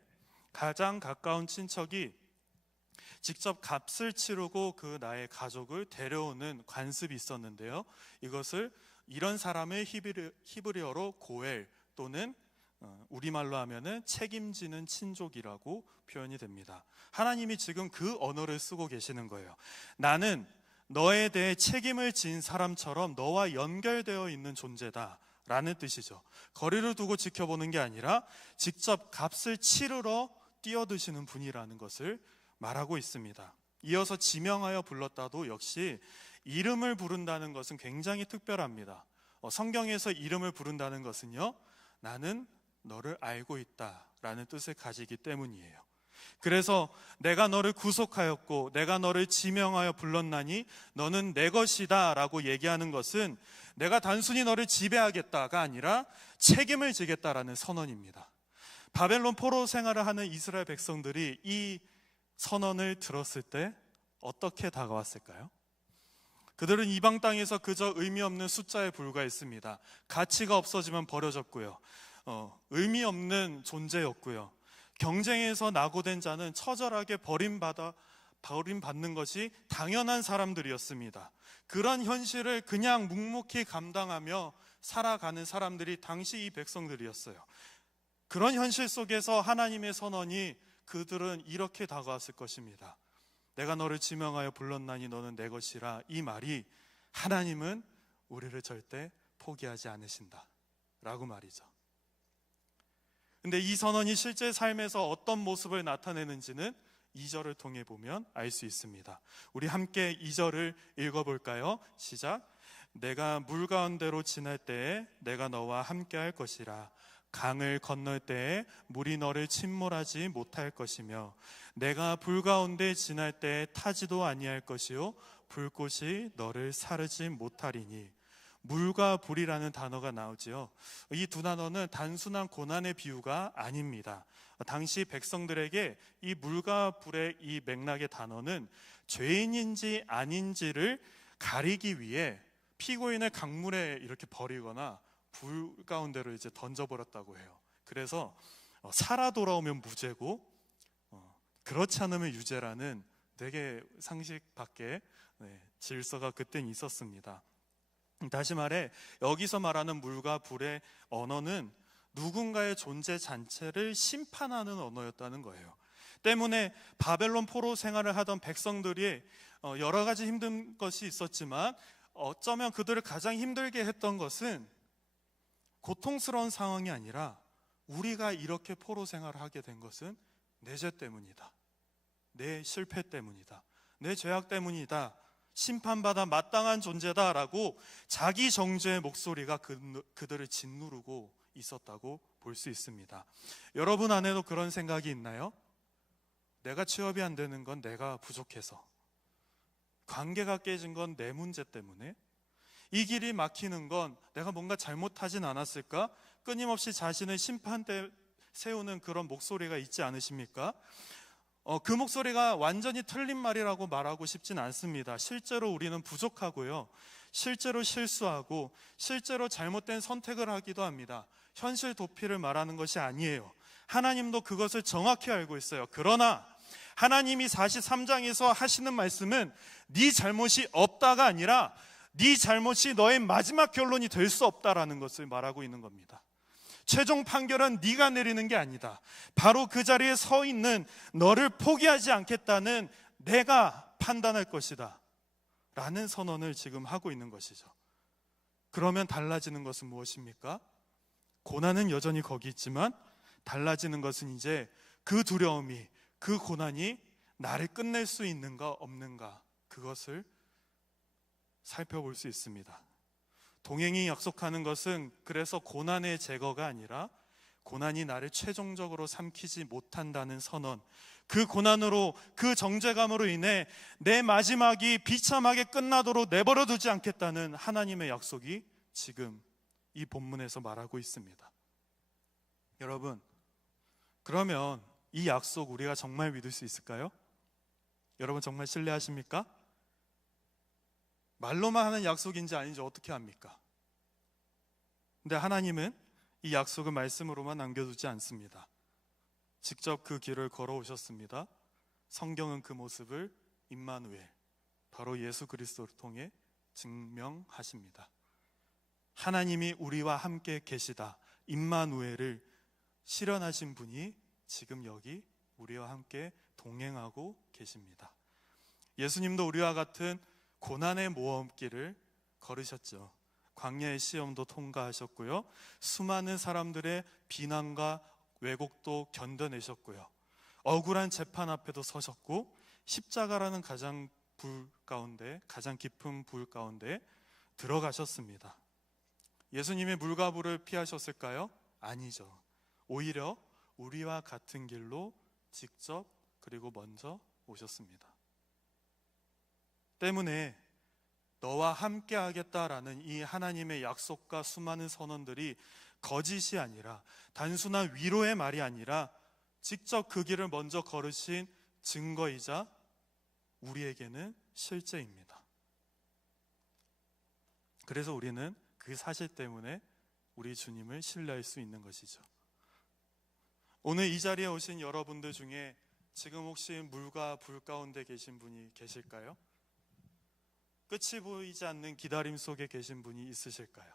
가장 가까운 친척이 직접 값을 치르고 그 나의 가족을 데려오는 관습이 있었는데요, 이것을, 이런 사람을 히브리어로 고엘 또는 우리말로 하면은 책임지는 친족이라고 표현이 됩니다. 하나님이 지금 그 언어를 쓰고 계시는 거예요. 나는 너에 대해 책임을 진 사람처럼 너와 연결되어 있는 존재다 라는 뜻이죠. 거리를 두고 지켜보는 게 아니라 직접 값을 치르러 뛰어드시는 분이라는 것을 말하고 있습니다. 이어서 지명하여 불렀다도 역시 이름을 부른다는 것은 굉장히 특별합니다. 성경에서 이름을 부른다는 것은요, 나는 너를 알고 있다라는 뜻을 가지기 때문이에요. 그래서 내가 너를 구속하였고 내가 너를 지명하여 불렀나니 너는 내 것이다 라고 얘기하는 것은 내가 단순히 너를 지배하겠다가 아니라 책임을 지겠다라는 선언입니다. 바벨론 포로 생활을 하는 이스라엘 백성들이 이 선언을 들었을 때 어떻게 다가왔을까요? 그들은 이방 땅에서 그저 의미 없는 숫자에 불과했습니다. 가치가 없어지면 버려졌고요, 의미 없는 존재였고요, 경쟁에서 낙오된 자는 처절하게 버림받는 것이 당연한 사람들이었습니다. 그런 현실을 그냥 묵묵히 감당하며 살아가는 사람들이 당시 이 백성들이었어요. 그런 현실 속에서 하나님의 선언이 그들은 이렇게 다가왔을 것입니다. 내가 너를 지명하여 불렀나니 너는 내 것이라. 이 말이 하나님은 우리를 절대 포기하지 않으신다 라고 말이죠. 근데 이 선언이 실제 삶에서 어떤 모습을 나타내는지는 2절을 통해 보면 알 수 있습니다. 우리 함께 2절을 읽어볼까요? 시작. 내가 물 가운데로 지날 때에 내가 너와 함께 할 것이라. 강을 건널 때에 물이 너를 침몰하지 못할 것이며 내가 불 가운데 지날 때에 타지도 아니할 것이요 불꽃이 너를 사르지 못하리니. 물과 불이라는 단어가 나오지요. 이 두 단어는 단순한 고난의 비유가 아닙니다. 당시 백성들에게 이 물과 불의 이 맥락의 단어는 죄인인지 아닌지를 가리기 위해 피고인을 강물에 이렇게 버리거나 불 가운데로 이제 던져버렸다고 해요. 그래서 살아 돌아오면 무죄고 그렇지 않으면 유죄라는 되게 상식 밖의 질서가 그땐 있었습니다. 다시 말해 여기서 말하는 물과 불의 언어는 누군가의 존재 자체를 심판하는 언어였다는 거예요. 때문에 바벨론 포로 생활을 하던 백성들이 여러 가지 힘든 것이 있었지만 어쩌면 그들을 가장 힘들게 했던 것은 고통스러운 상황이 아니라 우리가 이렇게 포로 생활을 하게 된 것은 내 죄 때문이다, 내 실패 때문이다, 내 죄악 때문이다, 심판받아 마땅한 존재다라고 자기 정죄의 목소리가 그들을 짓누르고 있었다고 볼 수 있습니다. 여러분 안에도 그런 생각이 있나요? 내가 취업이 안 되는 건 내가 부족해서, 관계가 깨진 건 내 문제 때문에, 이 길이 막히는 건 내가 뭔가 잘못하진 않았을까? 끊임없이 자신을 세우는 그런 목소리가 있지 않으십니까? 그 목소리가 완전히 틀린 말이라고 말하고 싶진 않습니다. 실제로 우리는 부족하고요, 실제로 실수하고 실제로 잘못된 선택을 하기도 합니다. 현실 도피를 말하는 것이 아니에요. 하나님도 그것을 정확히 알고 있어요. 그러나 하나님이 43장에서 하시는 말씀은 네 잘못이 없다가 아니라 네 잘못이 너의 마지막 결론이 될 수 없다라는 것을 말하고 있는 겁니다. 최종 판결은 네가 내리는 게 아니다. 바로 그 자리에 서 있는 너를 포기하지 않겠다는 내가 판단할 것이다 라는 선언을 지금 하고 있는 것이죠. 그러면 달라지는 것은 무엇입니까? 고난은 여전히 거기 있지만 달라지는 것은 이제 그 두려움이, 그 고난이 나를 끝낼 수 있는가 없는가, 그것을 살펴볼 수 있습니다. 동행이 약속하는 것은 그래서 고난의 제거가 아니라 고난이 나를 최종적으로 삼키지 못한다는 선언, 그 고난으로, 그 정죄감으로 인해 내 마지막이 비참하게 끝나도록 내버려 두지 않겠다는 하나님의 약속이 지금 이 본문에서 말하고 있습니다. 여러분, 그러면 이 약속 우리가 정말 믿을 수 있을까요? 여러분 정말 신뢰하십니까? 말로만 하는 약속인지 아닌지 어떻게 합니까? 근데 하나님은 이 약속을 말씀으로만 남겨두지 않습니다. 직접 그 길을 걸어오셨습니다. 성경은 그 모습을 임마누엘, 바로 예수 그리스도를 통해 증명하십니다. 하나님이 우리와 함께 계시다, 임마누엘을 실현하신 분이 지금 여기 우리와 함께 동행하고 계십니다. 예수님도 우리와 같은 고난의 모험길을 걸으셨죠. 광야의 시험도 통과하셨고요, 수많은 사람들의 비난과 왜곡도 견뎌내셨고요, 억울한 재판 앞에도 서셨고, 십자가라는 가장 깊은 불 가운데 들어가셨습니다. 예수님의 물과 불을 피하셨을까요? 아니죠. 오히려 우리와 같은 길로 직접 그리고 먼저 오셨습니다. 때문에 너와 함께 하겠다라는 이 하나님의 약속과 수많은 선언들이 거짓이 아니라, 단순한 위로의 말이 아니라 직접 그 길을 먼저 걸으신 증거이자 우리에게는 실제입니다. 그래서 우리는 그 사실 때문에 우리 주님을 신뢰할 수 있는 것이죠. 오늘 이 자리에 오신 여러분들 중에 지금 혹시 물과 불 가운데 계신 분이 계실까요? 끝이 보이지 않는 기다림 속에 계신 분이 있으실까요?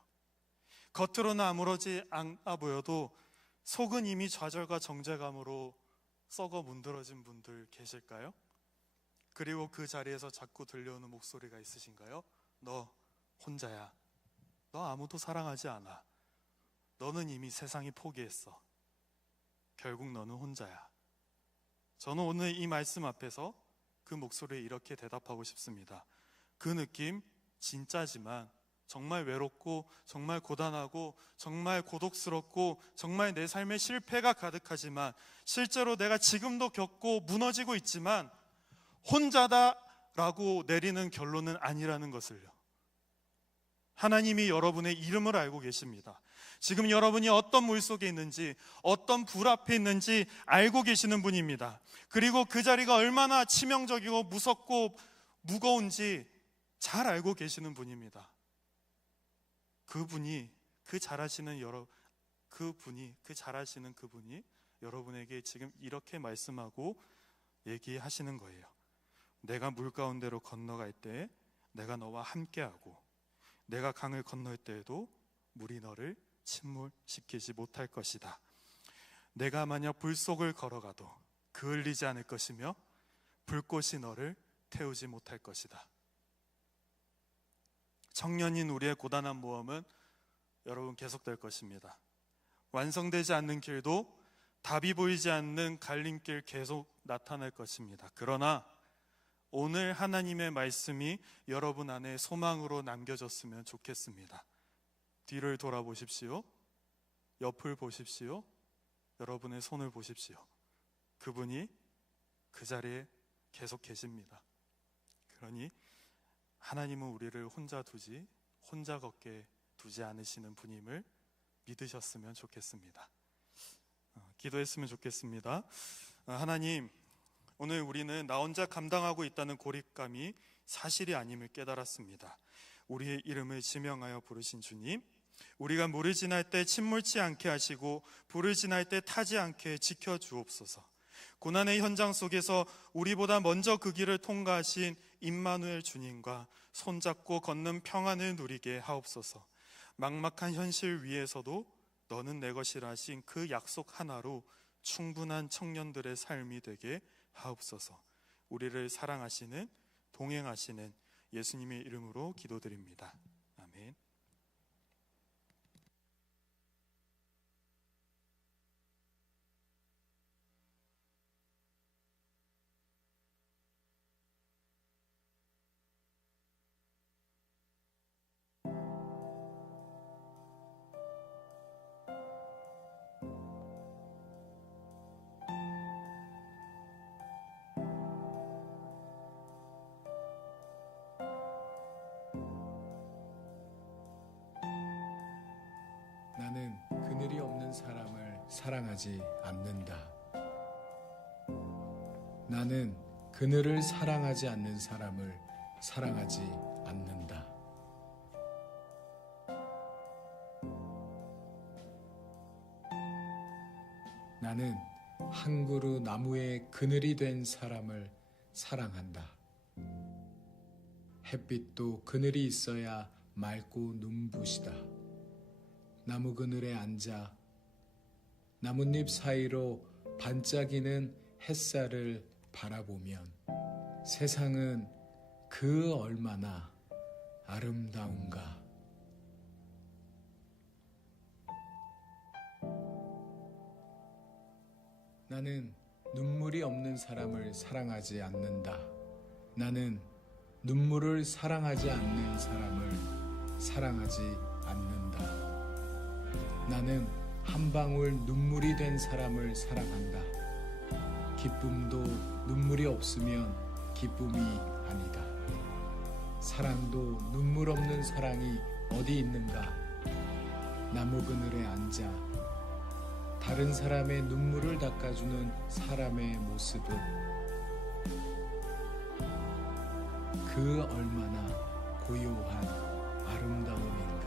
겉으로는 아무렇지 않아 보여도 속은 이미 좌절과 정죄감으로 썩어 문드러진 분들 계실까요? 그리고 그 자리에서 자꾸 들려오는 목소리가 있으신가요? 너 혼자야. 너 아무도 사랑하지 않아. 너는 이미 세상이 포기했어. 결국 너는 혼자야. 저는 오늘 이 말씀 앞에서 그 목소리에 이렇게 대답하고 싶습니다. 그 느낌 진짜지만, 정말 외롭고 정말 고단하고 정말 고독스럽고 정말 내 삶에 실패가 가득하지만, 실제로 내가 지금도 겪고 무너지고 있지만 혼자다라고 내리는 결론은 아니라는 것을요. 하나님이 여러분의 이름을 알고 계십니다. 지금 여러분이 어떤 물 속에 있는지, 어떤 불 앞에 있는지 알고 계시는 분입니다. 그리고 그 자리가 얼마나 치명적이고 무섭고 무거운지 잘 알고 계시는 분입니다. 그분이 그 잘하시는 그분이 여러분에게 지금 이렇게 말씀하고 얘기하시는 거예요. 내가 물 가운데로 건너갈 때 내가 너와 함께하고, 내가 강을 건널 때에도 물이 너를 침몰시키지 못할 것이다. 내가 만약 불 속을 걸어가도 그을리지 않을 것이며 불꽃이 너를 태우지 못할 것이다. 청년인 우리의 고단한 모험은 여러분 계속될 것입니다. 완성되지 않는 길도, 답이 보이지 않는 갈림길 계속 나타날 것입니다. 그러나 오늘 하나님의 말씀이 여러분 안에 소망으로 남겨졌으면 좋겠습니다. 뒤를 돌아보십시오. 옆을 보십시오. 여러분의 손을 보십시오. 그분이 그 자리에 계속 계십니다. 그러니 하나님은 우리를 혼자 걷게 두지 않으시는 분임을 믿으셨으면 좋겠습니다. 기도했으면 좋겠습니다. 하나님, 오늘 우리는 나 혼자 감당하고 있다는 고립감이 사실이 아님을 깨달았습니다. 우리의 이름을 지명하여 부르신 주님, 우리가 물을 지날 때 침몰치 않게 하시고 불을 지날 때 타지 않게 지켜주옵소서. 고난의 현장 속에서 우리보다 먼저 그 길을 통과하신 임마누엘 주님과 손잡고 걷는 평안을 누리게 하옵소서. 막막한 현실 위에서도 너는 내 것이라 하신 그 약속 하나로 충분한 청년들의 삶이 되게 하옵소서. 우리를 사랑하시는, 동행하시는 예수님의 이름으로 기도드립니다. 아멘. 나는 그늘이 없는 사람을 사랑하지 않는다. 나는 그늘을 사랑하지 않는 사람을 사랑하지 않는다. 나는 한 그루 나무의 그늘이 된 사람을 사랑한다. 햇빛도 그늘이 있어야 맑고 눈부시다. 나무 그늘에 앉아 나뭇잎 사이로 반짝이는 햇살을 바라보면 세상은 그 얼마나 아름다운가. 나는 눈물이 없는 사람을 사랑하지 않는다. 나는 눈물을 사랑하지 않는 사람을 사랑하지 않는다. 나는 한 방울 눈물이 된 사람을 사랑한다. 기쁨도 눈물이 없으면 기쁨이 아니다. 사랑도 눈물 없는 사랑이 어디 있는가. 나무 그늘에 앉아 다른 사람의 눈물을 닦아주는 사람의 모습은 그 얼마나 고요한 아름다움인가.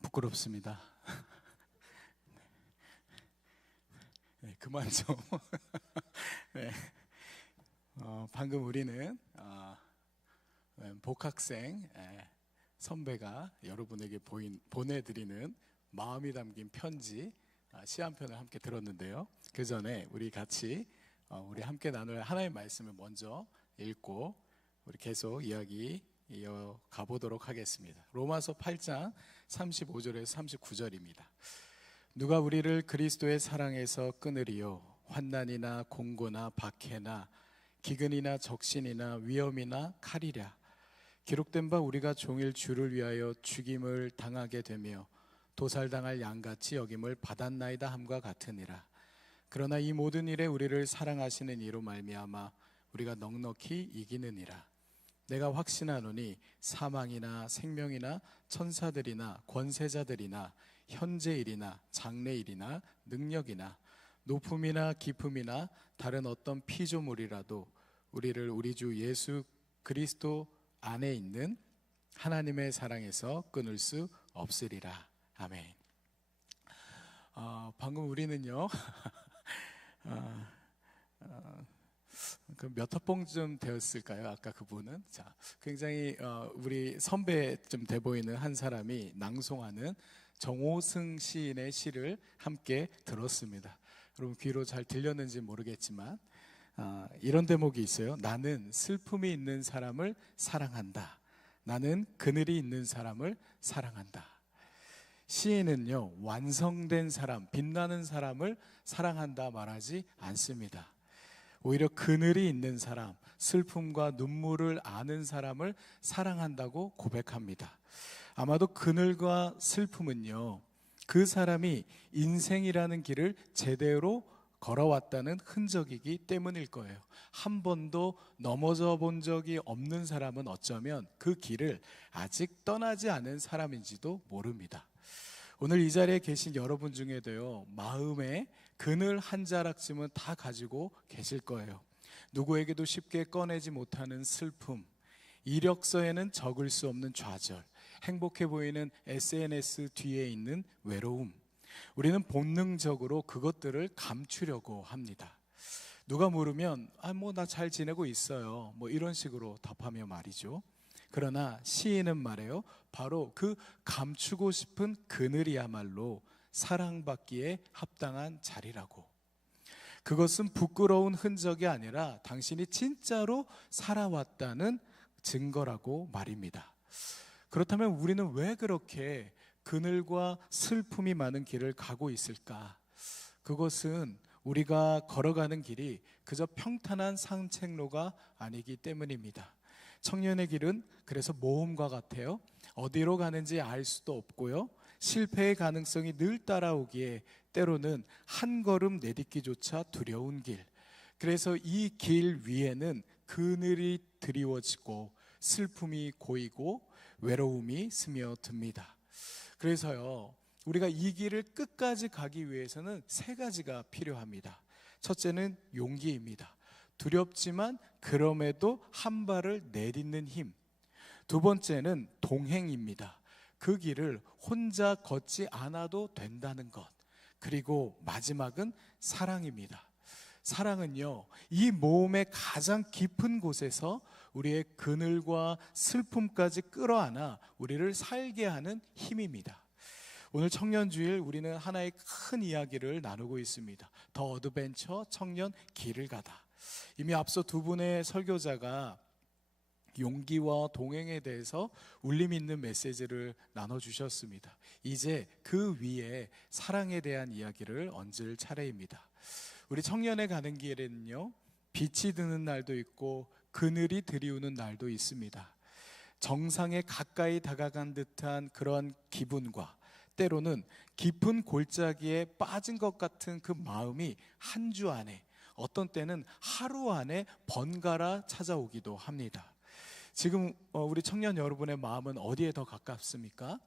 부끄럽습니다. 네, 그만 좀. 네. 방금 우리는 복학생 선배가 여러분에게 보내드리는 마음이 담긴 편지 시 한 편을 함께 들었는데요. 그 전에 우리 같이 우리 함께 나눌 하나의 말씀을 먼저 읽고 우리 계속 이야기 이어가 보도록 하겠습니다. 로마서 8장 35절에서 39절입니다. 누가 우리를 그리스도의 사랑에서 끊으리요? 환난이나 공고나 박해나 기근이나 적신이나 위험이나 칼이랴. 기록된 바 우리가 종일 주를 위하여 죽임을 당하게 되며 도살당할 양같이 여김을 받았나이다 함과 같으니라. 그러나 이 모든 일에 우리를 사랑하시는 이로 말미암아 우리가 넉넉히 이기느니라. 내가 확신하노니 사망이나 생명이나 천사들이나 권세자들이나 현재일이나 장래일이나 능력이나 높음이나 깊음이나 다른 어떤 피조물이라도 우리를 우리 주 예수 그리스도 안에 있는 하나님의 사랑에서 끊을 수 없으리라. 아멘. 방금 우리는요 그 몇 학번쯤 되었을까요? 아까 그분은 자 굉장히 우리 선배쯤 돼 보이는 한 사람이 낭송하는 정호승 시인의 시를 함께 들었습니다. 여러분 귀로 잘 들렸는지 모르겠지만 이런 대목이 있어요. 나는 슬픔이 있는 사람을 사랑한다. 나는 그늘이 있는 사람을 사랑한다. 시인은요 완성된 사람, 빛나는 사람을 사랑한다 말하지 않습니다. 오히려 그늘이 있는 사람, 슬픔과 눈물을 아는 사람을 사랑한다고 고백합니다. 아마도 그늘과 슬픔은요 그 사람이 인생이라는 길을 제대로 걸어왔다는 흔적이기 때문일 거예요. 한 번도 넘어져 본 적이 없는 사람은 어쩌면 그 길을 아직 떠나지 않은 사람인지도 모릅니다. 오늘 이 자리에 계신 여러분 중에도요, 마음에 그늘 한 자락쯤은 다 가지고 계실 거예요. 누구에게도 쉽게 꺼내지 못하는 슬픔, 이력서에는 적을 수 없는 좌절, 행복해 보이는 SNS 뒤에 있는 외로움. 우리는 본능적으로 그것들을 감추려고 합니다. 누가 물으면 뭐 나 잘 지내고 있어요, 뭐 이런 식으로 답하며 말이죠. 그러나 시인은 말해요, 바로 그 감추고 싶은 그늘이야말로 사랑받기에 합당한 자리라고. 그것은 부끄러운 흔적이 아니라 당신이 진짜로 살아왔다는 증거라고 말입니다. 그렇다면 우리는 왜 그렇게 그늘과 슬픔이 많은 길을 가고 있을까? 그것은 우리가 걸어가는 길이 그저 평탄한 산책로가 아니기 때문입니다. 청년의 길은 그래서 모험과 같아요. 어디로 가는지 알 수도 없고요, 실패의 가능성이 늘 따라오기에 때로는 한 걸음 내딛기조차 두려운 길. 그래서 이 길 위에는 그늘이 드리워지고 슬픔이 고이고 외로움이 스며듭니다. 그래서요, 우리가 이 길을 끝까지 가기 위해서는 세 가지가 필요합니다. 첫째는 용기입니다. 두렵지만 그럼에도 한 발을 내딛는 힘. 두 번째는 동행입니다. 그 길을 혼자 걷지 않아도 된다는 것. 그리고 마지막은 사랑입니다. 사랑은요, 이 모험의 가장 깊은 곳에서 우리의 그늘과 슬픔까지 끌어안아 우리를 살게 하는 힘입니다. 오늘 청년주일 우리는 하나의 큰 이야기를 나누고 있습니다. 더 어드벤처 청년 길을 가다. 이미 앞서 두 분의 설교자가 용기와 동행에 대해서 울림 있는 메시지를 나눠주셨습니다. 이제 그 위에 사랑에 대한 이야기를 얹을 차례입니다. 우리 청년에 가는 길에는요, 빛이 드는 날도 있고 그늘이 드리우는 날도 있습니다. 정상에 가까이 다가간 듯한 그런 기분과 때로는 깊은 골짜기에 빠진 것 같은 그 마음이 한 주 안에, 어떤 때는 하루 안에 번갈아 찾아오기도 합니다. 지금 우리 청년 여러분의 마음은 어디에 더 가깝습니까?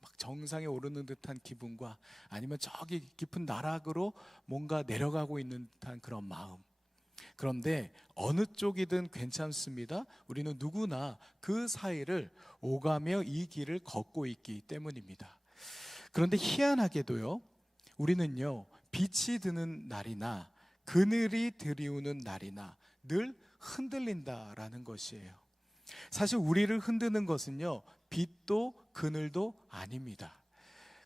막 정상에 오르는 듯한 기분과 아니면 저기 깊은 나락으로 뭔가 내려가고 있는 듯한 그런 마음. 그런데 어느 쪽이든 괜찮습니다. 우리는 누구나 그 사이를 오가며 이 길을 걷고 있기 때문입니다. 그런데 희한하게도요, 우리는요, 빛이 드는 날이나 그늘이 드리우는 날이나 늘 흔들린다라는 것이에요. 사실 우리를 흔드는 것은요, 빛도 그늘도 아닙니다.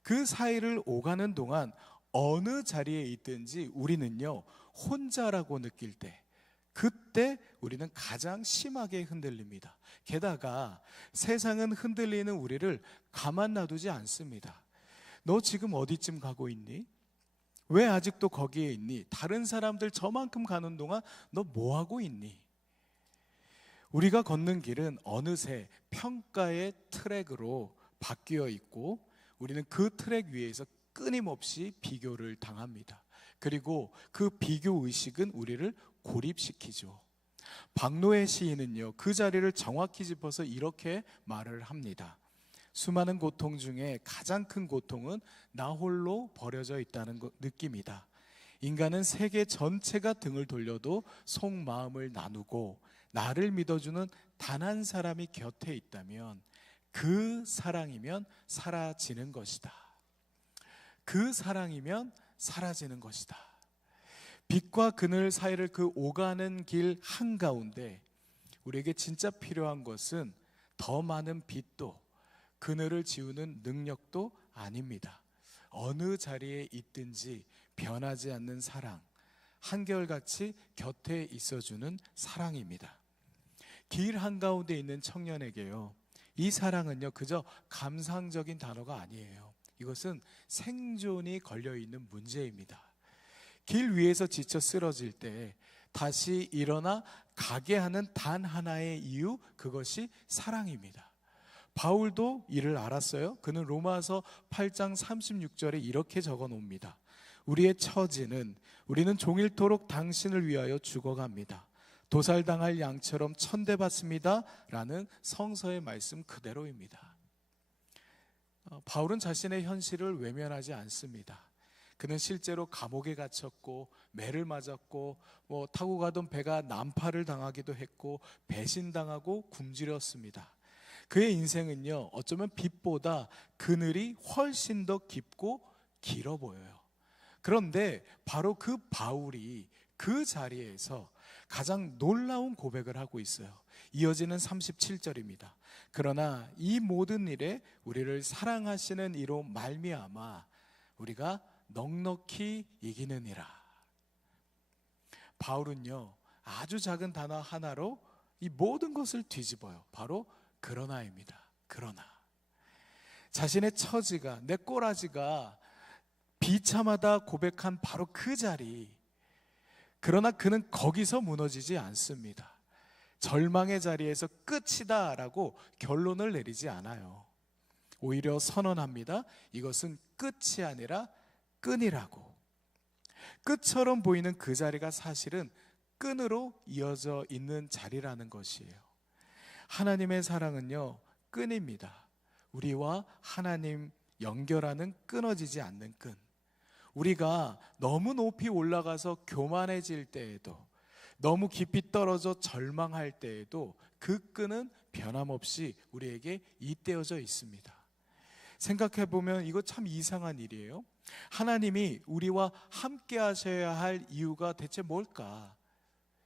그 사이를 오가는 동안 어느 자리에 있든지 우리는요, 혼자라고 느낄 때, 그때 우리는 가장 심하게 흔들립니다. 게다가 세상은 흔들리는 우리를 가만 놔두지 않습니다. 너 지금 어디쯤 가고 있니? 왜 아직도 거기에 있니? 다른 사람들 저만큼 가는 동안 너 뭐 하고 있니? 우리가 걷는 길은 어느새 평가의 트랙으로 바뀌어 있고 우리는 그 트랙 위에서 끊임없이 비교를 당합니다. 그리고 그 비교 의식은 우리를 고립시키죠. 박노해 시인은요, 그 자리를 정확히 짚어서 이렇게 말을 합니다. 수많은 고통 중에 가장 큰 고통은 나 홀로 버려져 있다는 느낌이다. 인간은 세계 전체가 등을 돌려도 속마음을 나누고 나를 믿어주는 단 한 사람이 곁에 있다면 그 사랑이면 사라지는 것이다. 그 사랑이면 사라지는 것이다. 빛과 그늘 사이를 그 오가는 길 한가운데 우리에게 진짜 필요한 것은 더 많은 빛도 그늘을 지우는 능력도 아닙니다. 어느 자리에 있든지 변하지 않는 사랑, 한결같이 곁에 있어주는 사랑입니다. 길 한가운데 있는 청년에게요, 이 사랑은요, 그저 감상적인 단어가 아니에요. 이것은 생존이 걸려있는 문제입니다. 길 위에서 지쳐 쓰러질 때 다시 일어나 가게 하는 단 하나의 이유, 그것이 사랑입니다. 바울도 이를 알았어요. 그는 로마서 8장 36절에 이렇게 적어 놓습니다. 우리의 처지는 우리는 종일토록 당신을 위하여 죽어갑니다. 도살당할 양처럼 천대받습니다. 라는 성서의 말씀 그대로입니다. 바울은 자신의 현실을 외면하지 않습니다. 그는 실제로 감옥에 갇혔고 매를 맞았고 타고 가던 배가 난파를 당하기도 했고 배신당하고 굶주렸습니다. 그의 인생은요, 어쩌면 빛보다 그늘이 훨씬 더 깊고 길어 보여요. 그런데 바로 그 바울이 그 자리에서 가장 놀라운 고백을 하고 있어요. 이어지는 37절입니다. 그러나 이 모든 일에 우리를 사랑하시는 이로 말미암아 우리가 넉넉히 이기느니라. 바울은요, 아주 작은 단어 하나로 이 모든 것을 뒤집어요. 바로 그러나입니다. 그러나 자신의 처지가, 내 꼬라지가 비참하다 고백한 바로 그 자리, 그러나 그는 거기서 무너지지 않습니다. 절망의 자리에서 끝이다 라고 결론을 내리지 않아요. 오히려 선언합니다. 이것은 끝이 아니라 끈이라고. 끝처럼 보이는 그 자리가 사실은 끈으로 이어져 있는 자리라는 것이에요. 하나님의 사랑은요, 끈입니다. 우리와 하나님 연결하는 끊어지지 않는 끈. 우리가 너무 높이 올라가서 교만해질 때에도, 너무 깊이 떨어져 절망할 때에도 그 끈은 변함없이 우리에게 잇대어져 있습니다. 생각해보면 이거 참 이상한 일이에요. 하나님이 우리와 함께 하셔야 할 이유가 대체 뭘까?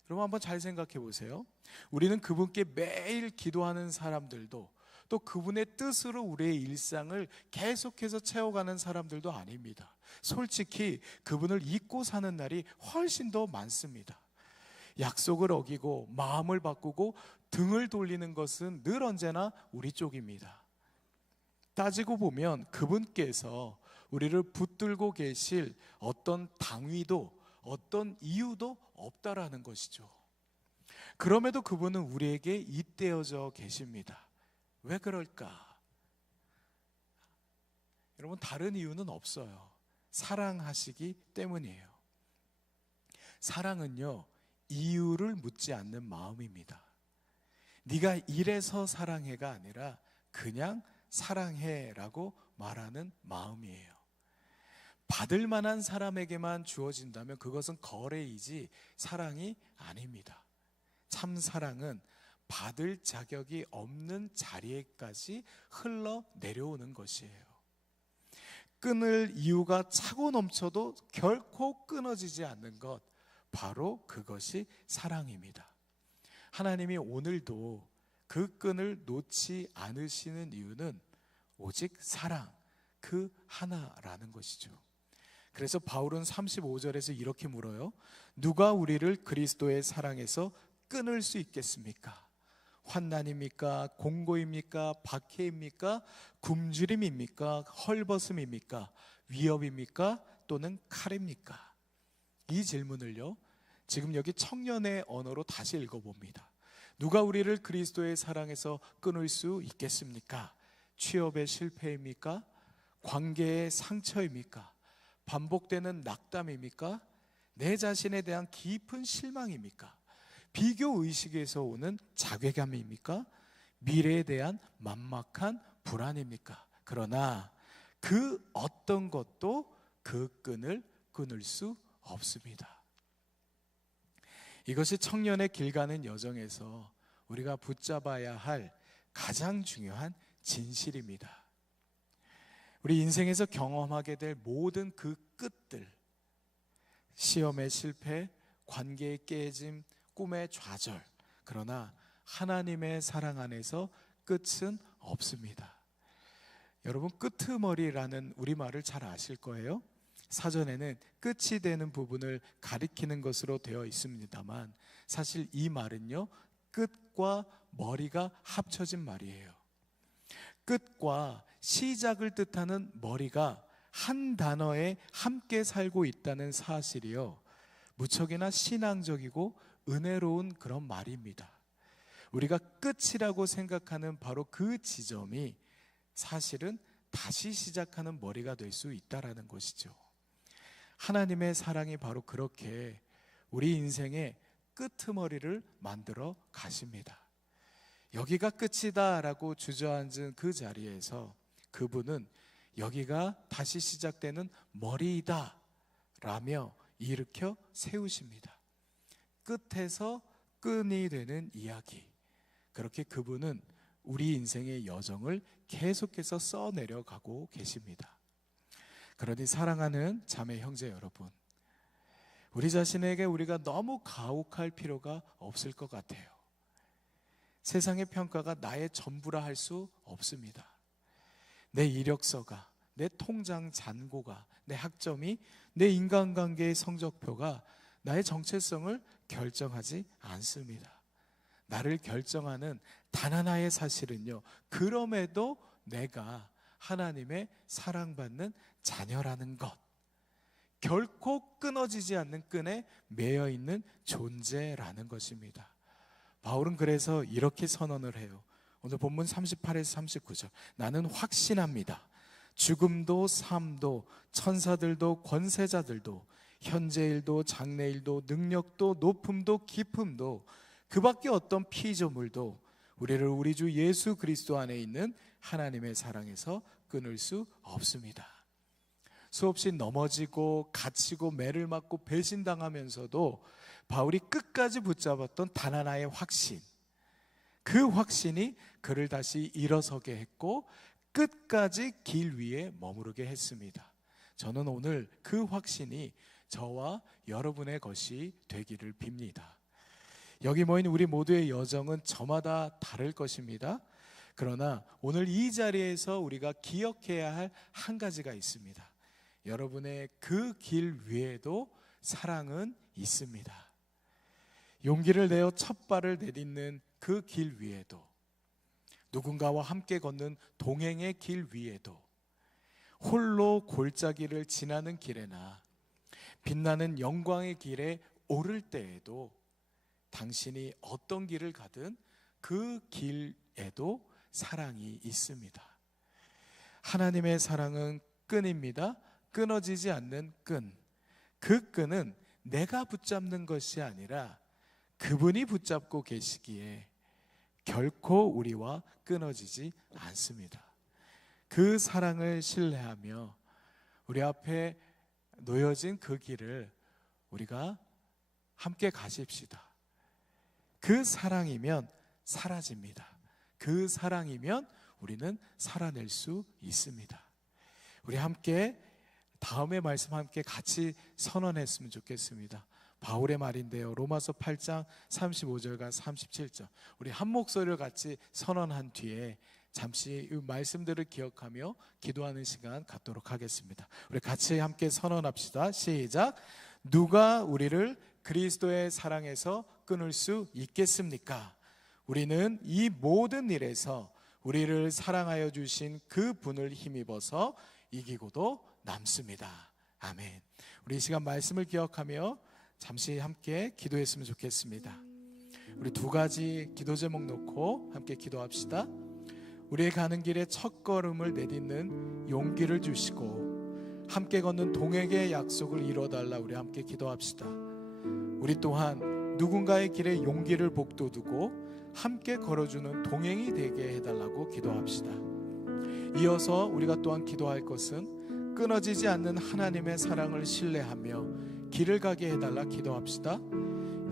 여러분 한번 잘 생각해 보세요. 우리는 그분께 매일 기도하는 사람들도, 또 그분의 뜻으로 우리의 일상을 계속해서 채워가는 사람들도 아닙니다. 솔직히 그분을 잊고 사는 날이 훨씬 더 많습니다. 약속을 어기고 마음을 바꾸고 등을 돌리는 것은 늘 언제나 우리 쪽입니다. 따지고 보면 그분께서 우리를 붙들고 계실 어떤 당위도 어떤 이유도 없다라는 것이죠. 그럼에도 그분은 우리에게 잇대어져 계십니다. 왜 그럴까? 여러분, 다른 이유는 없어요. 사랑하시기 때문이에요. 사랑은요, 이유를 묻지 않는 마음입니다. 네가 이래서 사랑해가 아니라 그냥 사랑해라고 말하는 마음이에요. 받을 만한 사람에게만 주어진다면 그것은 거래이지 사랑이 아닙니다. 참 사랑은 받을 자격이 없는 자리에까지 흘러 내려오는 것이에요. 끊을 이유가 차고 넘쳐도 결코 끊어지지 않는 것, 바로 그것이 사랑입니다. 하나님이 오늘도 그 끈을 놓지 않으시는 이유는 오직 사랑, 그 하나라는 것이죠. 그래서 바울은 35절에서 이렇게 물어요. 누가 우리를 그리스도의 사랑에서 끊을 수 있겠습니까? 환난입니까? 공고입니까? 박해입니까? 굶주림입니까? 헐벗음입니까? 위협입니까? 또는 칼입니까? 이 질문을요, 지금 여기 청년의 언어로 다시 읽어봅니다. 누가 우리를 그리스도의 사랑에서 끊을 수 있겠습니까? 취업의 실패입니까? 관계의 상처입니까? 반복되는 낙담입니까? 내 자신에 대한 깊은 실망입니까? 비교 의식에서 오는 자괴감입니까? 미래에 대한 만막한 불안입니까? 그러나 그 어떤 것도 그 끈을 끊을 수 없습니다. 이것이 청년의 길 가는 여정에서 우리가 붙잡아야 할 가장 중요한 진실입니다. 우리 인생에서 경험하게 될 모든 그 끝들, 시험의 실패, 관계의 깨짐, 꿈의 좌절, 그러나 하나님의 사랑 안에서 끝은 없습니다. 여러분, 끄트머리라는 우리말을 잘 아실 거예요. 사전에는 끝이 되는 부분을 가리키는 것으로 되어 있습니다만 사실 이 말은요, 끝과 머리가 합쳐진 말이에요. 끝과 시작을 뜻하는 머리가 한 단어에 함께 살고 있다는 사실이요, 무척이나 신앙적이고 은혜로운 그런 말입니다. 우리가 끝이라고 생각하는 바로 그 지점이 사실은 다시 시작하는 머리가 될 수 있다라는 것이죠. 하나님의 사랑이 바로 그렇게 우리 인생의 끄트머리를 만들어 가십니다. 여기가 끝이다라고 주저앉은 그 자리에서 그분은 여기가 다시 시작되는 머리이다 라며 일으켜 세우십니다. 끝에서 끈이 되는 이야기, 그렇게 그분은 우리 인생의 여정을 계속해서 써내려가고 계십니다. 그러니 사랑하는 자매 형제 여러분, 우리 자신에게 우리가 너무 가혹할 필요가 없을 것 같아요. 세상의 평가가 나의 전부라 할 수 없습니다. 내 이력서가, 내 통장 잔고가, 내 학점이, 내 인간관계의 성적표가 나의 정체성을 결정하지 않습니다. 나를 결정하는 단 하나의 사실은요, 그럼에도 내가 하나님의 사랑받는 자녀라는 것, 결코 끊어지지 않는 끈에 매여 있는 존재라는 것입니다. 바울은 그래서 이렇게 선언을 해요. 오늘 본문 38에서 39절. 나는 확신합니다. 죽음도 삶도 천사들도 권세자들도 현재일도 장래일도 능력도 높음도 깊음도 그 밖에 어떤 피조물도 우리를 우리 주 예수 그리스도 안에 있는 하나님의 사랑에서 끊을 수 없습니다. 수없이 넘어지고 갇히고 매를 맞고 배신당하면서도 바울이 끝까지 붙잡았던 단 하나의 확신, 그 확신이 그를 다시 일어서게 했고 끝까지 길 위에 머무르게 했습니다. 저는 오늘 그 확신이 저와 여러분의 것이 되기를 빕니다. 여기 모인 우리 모두의 여정은 저마다 다를 것입니다. 그러나 오늘 이 자리에서 우리가 기억해야 할 한 가지가 있습니다. 여러분의 그 길 위에도 사랑은 있습니다. 용기를 내어 첫 발을 내딛는 그 길 위에도, 누군가와 함께 걷는 동행의 길 위에도, 홀로 골짜기를 지나는 길에나 빛나는 영광의 길에 오를 때에도, 당신이 어떤 길을 가든 그 길에도 사랑이 있습니다. 하나님의 사랑은 끈입니다. 끊어지지 않는 끈. 그 끈은 내가 붙잡는 것이 아니라 그분이 붙잡고 계시기에 결코 우리와 끊어지지 않습니다. 그 사랑을 신뢰하며 우리 앞에 놓여진 그 길을 우리가 함께 가십시다. 그 사랑이면 사라집니다. 그 사랑이면 우리는 살아낼 수 있습니다. 우리 함께 다음의 말씀 함께 같이 선언했으면 좋겠습니다. 바울의 말인데요, 로마서 8장 35절과 37절, 우리 한 목소리를 같이 선언한 뒤에 잠시 이 말씀들을 기억하며 기도하는 시간 갖도록 하겠습니다. 우리 같이 함께 선언합시다. 시작. 누가 우리를 그리스도의 사랑에서 끊을 수 있겠습니까? 우리는 이 모든 일에서 우리를 사랑하여 주신 그 분을 힘입어서 이기고도 남습니다. 아멘. 우리 이 시간 말씀을 기억하며 잠시 함께 기도했으면 좋겠습니다. 우리 두 가지 기도 제목 놓고 함께 기도합시다. 우리의 가는 길에 첫 걸음을 내딛는 용기를 주시고 함께 걷는 동행의 약속을 이뤄달라. 우리 함께 기도합시다. 우리 또한 누군가의 길에 용기를 복돋우고 함께 걸어주는 동행이 되게 해달라고 기도합시다. 이어서 우리가 또한 기도할 것은 끊어지지 않는 하나님의 사랑을 신뢰하며 길을 가게 해달라 기도합시다.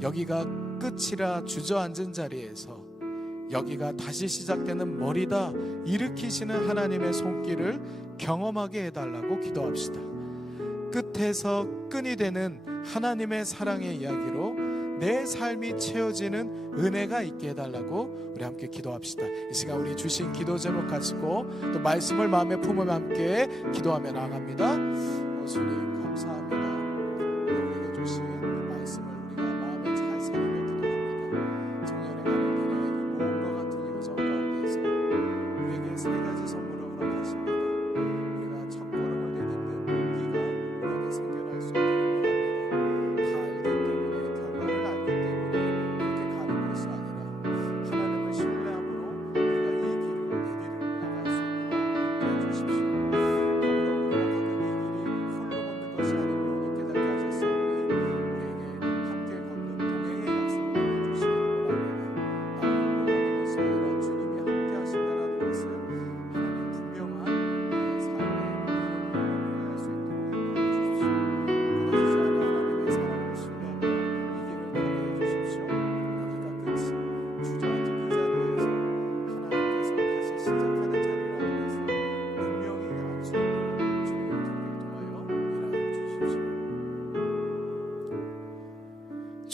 여기가 끝이라 주저앉은 자리에서 여기가 다시 시작되는 머리다 일으키시는 하나님의 손길을 경험하게 해달라고 기도합시다. 끝에서 끈이 되는 하나님의 사랑의 이야기로 내 삶이 채워지는 은혜가 있게 해달라고 우리 함께 기도합시다. 이 시간 우리 주신 기도 제목 가지고 또 말씀을 마음에 품으며 함께 기도하며 나아갑니다. 주님 감사합니다. 우리에게 주신 이 말씀을 우리가 마음에 잘 새기며 기도합니다. 청년의 가는 길에 이 모험과 같은 여정 가운데서 우리에게 세 가지 선물을 허락하십니다. 우리가 첫 걸음을 내딛는 용기가 우리에게 생겨날 수 있기를 원합니다. 다 알기 때문에, 결과를 알기 때문에 그렇게 가는 것이 아니라 하나님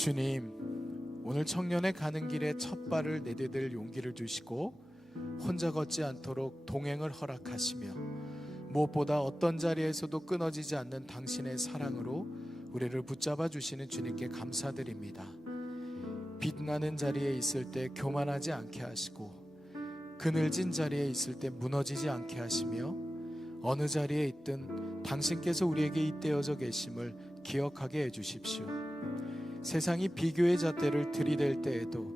주님, 오늘 청년의 가는 길에 첫 발을 내디딜 용기를 주시고 혼자 걷지 않도록 동행을 허락하시며 무엇보다 어떤 자리에서도 끊어지지 않는 당신의 사랑으로 우리를 붙잡아 주시는 주님께 감사드립니다. 빛나는 자리에 있을 때 교만하지 않게 하시고 그늘진 자리에 있을 때 무너지지 않게 하시며 어느 자리에 있든 당신께서 우리에게 잇대어져 계심을 기억하게 해주십시오. 세상이 비교의 잣대를 들이댈 때에도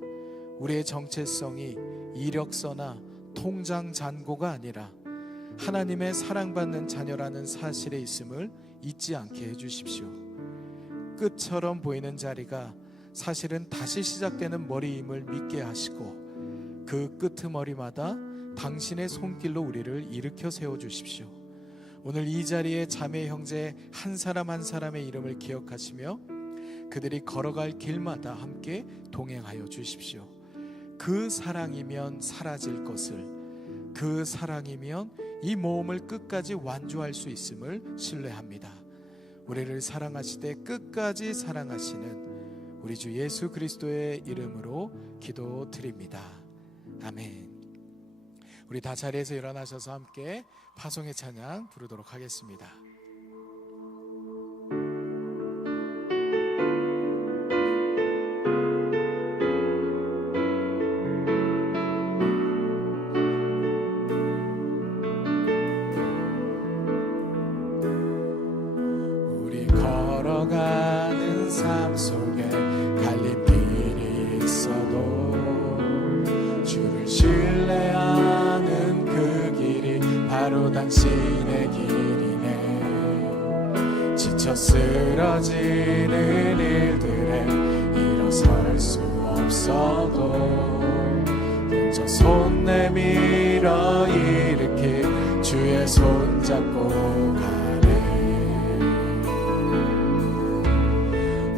우리의 정체성이 이력서나 통장 잔고가 아니라 하나님의 사랑받는 자녀라는 사실에 있음을 잊지 않게 해주십시오. 끝처럼 보이는 자리가 사실은 다시 시작되는 머리임을 믿게 하시고 그 끄트머리마다 당신의 손길로 우리를 일으켜 세워주십시오. 오늘 이 자리에 자매 형제 한 사람 한 사람의 이름을 기억하시며 그들이 걸어갈 길마다 함께 동행하여 주십시오. 그 사랑이면 사라질 것을, 그 사랑이면 이 모험을 끝까지 완주할 수 있음을 신뢰합니다. 우리를 사랑하시되 끝까지 사랑하시는 우리 주 예수 그리스도의 이름으로 기도드립니다. 아멘. 우리 다 자리에서 일어나셔서 함께 파송의 찬양 부르도록 하겠습니다. 우리 걸어가는 삶 속에 갈림길이 있어도 주를 신뢰하는 그 길이 바로 당신의 길이네. 지쳐 쓰러지는 일들에 일어설 수 없어도 혼자 손 내밀어 일으킬 주의 손 잡고 가네.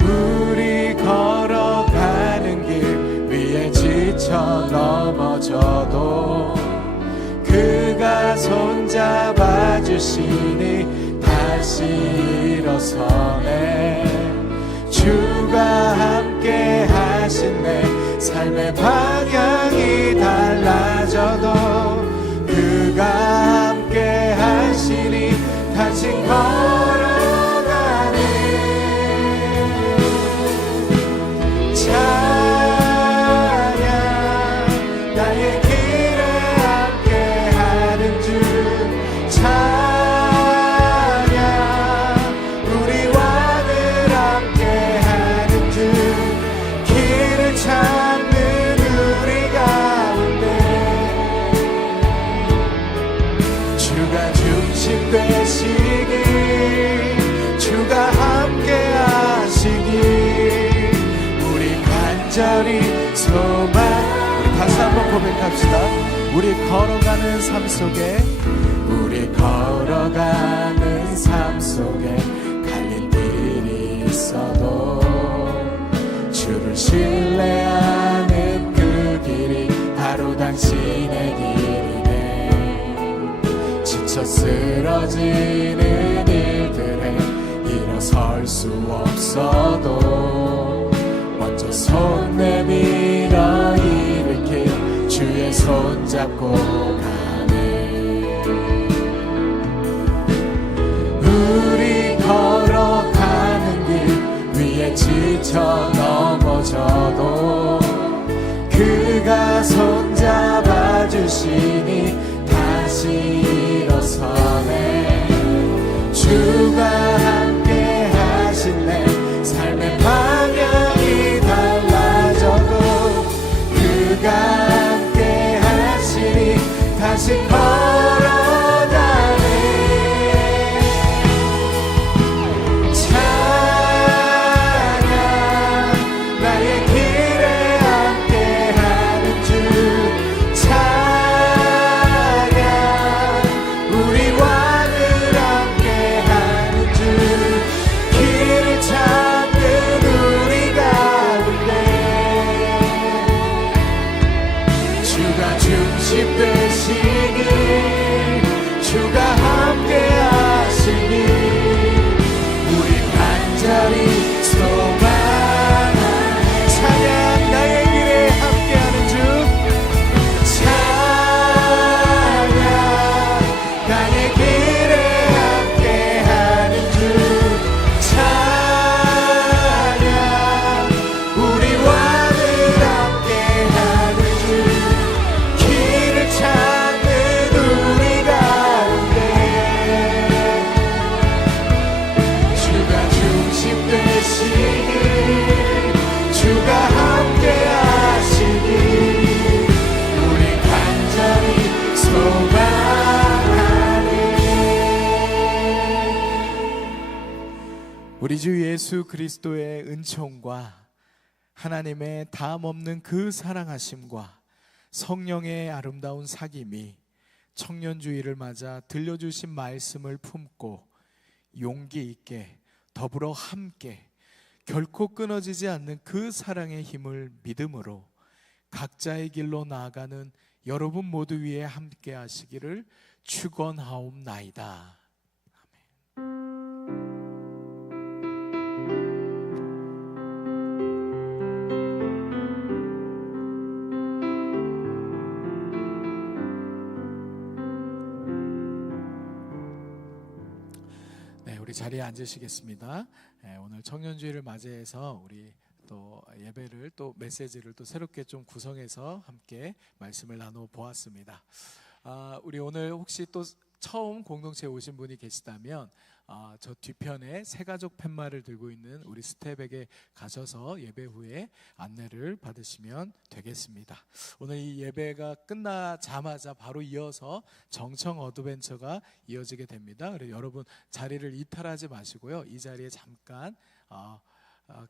우리 걸어가는 길 위에 지쳐 넘어져도 그가 손잡아 주시니 다시 일어서네. 주가 함께 하신 내 삶의 방향이 달라져도 그가 함께 하시니 당신 걸어가네. 찬양 나의 길에 함께하는 주. 찬양 우리와 늘 함께하는 주. 길을 찾는 우리 가운데 주가 중심 되시기, 주가 함께 하시기 우리 간절히 소망. 우리 다시 한번 고백합시다. 우리 걸어가는 삶 속에, 우리 걸어가는 삶 속에 갈림길이 있어도 주를 신뢰하는 그 길이 바로 당신의 길이네. 지쳐 쓰러지는 일들에 일어설 수 없어도 먼저 손 내밀어 일으킬 주의 손 잡고 가네. 우리 걸어가는 길 위에 지쳐 넘어져도 그가 손잡아 주시니 다시 일어서네. 주가 함께 하신 내 삶의 방향이 달라져도 그가 함께 하시니 예수 그리스도의 은총과 하나님의 다함없는 그 사랑하심과 성령의 아름다운 사귐이 청년주의를 맞아 들려주신 말씀을 품고 용기 있게 더불어 함께 결코 끊어지지 않는 그 사랑의 힘을 믿음으로 각자의 길로 나아가는 여러분 모두 위에 함께 하시기를 축원하옵나이다. 우리 자리에 앉으시겠습니다. 오늘 청년주의를 맞이해서 우리 또 예배를 또 메시지를 또 새롭게 좀 구성해서 함께 말씀을 나눠 보았습니다. 우리 오늘 혹시 또 처음 공동체에 오신 분이 계시다면 저 뒤편에 새가족 팻말을 들고 있는 우리 스텝에게 가셔서 예배 후에 안내를 받으시면 되겠습니다. 오늘 이 예배가 끝나자마자 바로 이어서 정청 어드벤처가 이어지게 됩니다. 그래서 여러분 자리를 이탈하지 마시고요. 이 자리에 잠깐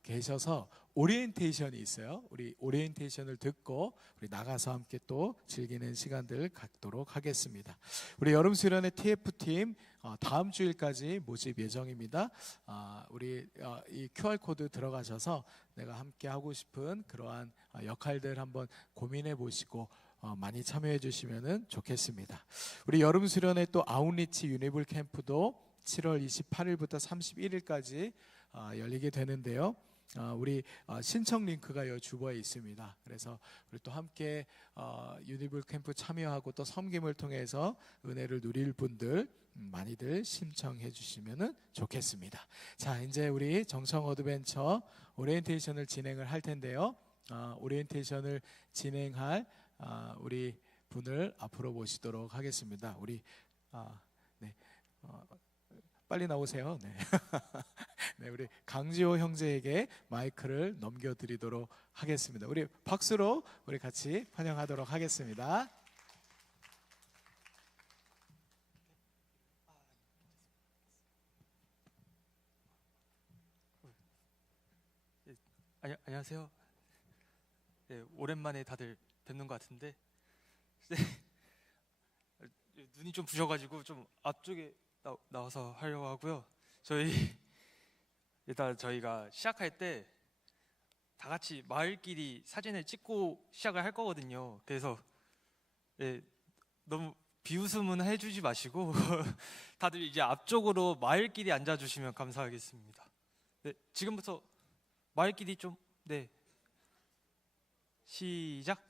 계셔서 오리엔테이션이 있어요. 우리 오리엔테이션을 듣고 우리 나가서 함께 또 즐기는 시간들 갖도록 하겠습니다. 우리 여름 수련회 TF팀 다음 주일까지 모집 예정입니다. 우리 이 QR코드 들어가셔서 내가 함께 하고 싶은 그러한 역할들 한번 고민해 보시고 많이 참여해 주시면 좋겠습니다. 우리 여름 수련회 또 아웃리치 유니블 캠프도 7월 28일부터 31일까지 열리게 되는데요. 우리 신청 링크가 여 주보에 있습니다. 그래서 우리 또 함께 유니블 캠프 참여하고 또 섬김을 통해서 은혜를 누릴 분들 많이들 신청해 주시면 좋겠습니다. 자, 이제 우리 정청 어드벤처 오리엔테이션을 진행을 할 텐데요. 오리엔테이션을 진행할 우리 분을 앞으로 모시도록 하겠습니다. 우리 빨리 나오세요. 네. 네, 우리 강지호 형제에게 마이크를 넘겨드리도록 하겠습니다. 우리 박수로 우리 같이 환영하도록 하겠습니다. 안녕하세요. 네, 오랜만에 다들 뵙는 것 같은데 눈이 좀 부셔가지고 좀 앞쪽에 나와서 하려고 하고요. 일단 저희가 시작할 때 다 같이 마을끼리 사진을 찍고 시작을 할 거거든요. 그래서 너무 비웃음은 해주지 마시고 다들 이제 앞쪽으로 마을끼리 앉아주시면 감사하겠습니다. 네, 지금부터 마을끼리 좀 시작.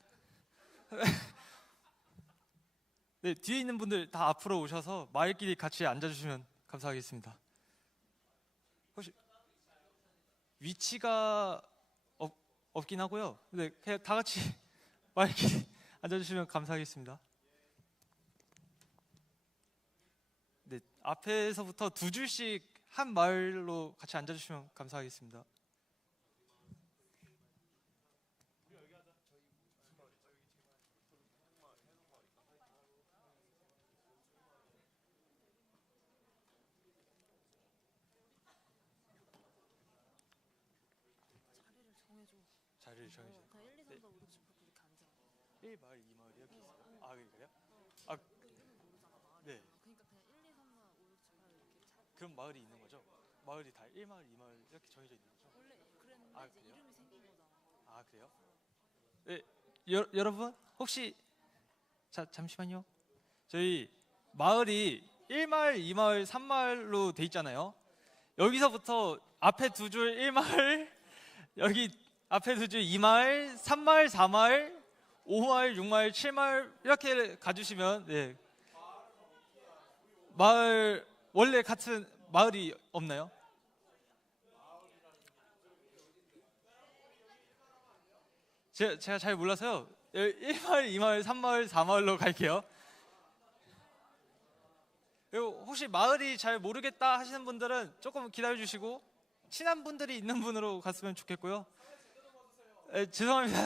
네, 뒤에 있는 분들 다 앞으로 오셔서 마을끼리 같이 앉아주시면 감사하겠습니다. 혹시 위치가 없긴 하고요. 네, 그냥 다 같이 마을끼리 앉아주시면 감사하겠습니다. 네, 앞에서부터 두 줄씩 한 마을로 같이 앉아주시면 감사하겠습니다. 자리를 정해줘. 1, 2, 3, 4, 5, 6, 7, 8 이렇게 앉아. 1마을, 2마을 이렇게 있어요? 아, 그래요? 네. 그러니까 그냥 1, 2, 3, 4, 5, 6, 7, 8 이렇게 그럼 마을이 있는 거죠? 마을이 다 1마을, 2마을 이렇게 정해져 있는 거죠? 원래 그랬는데 이제 그래요? 이름이 생긴 거다. 아, 그래요? 네, 여러분 혹시 잠시만요. 저희 마을이 1마을, 2마을, 3마을로 돼 있잖아요. 여기서부터 앞에 두 줄 1마을, 여기 앞에 두 줄 2마을, 3마을, 4마을, 5마을, 6마을, 7마을 이렇게 가주시면 마을 원래 같은 마을이 없나요? 제가 잘 몰라서요. 1마을, 2마을, 3마을, 4마을로 갈게요. 그리고 혹시 마을이 잘 모르겠다 하시는 분들은 조금 기다려주시고 친한 분들이 있는 분으로 갔으면 좋겠고요. 죄송합니다.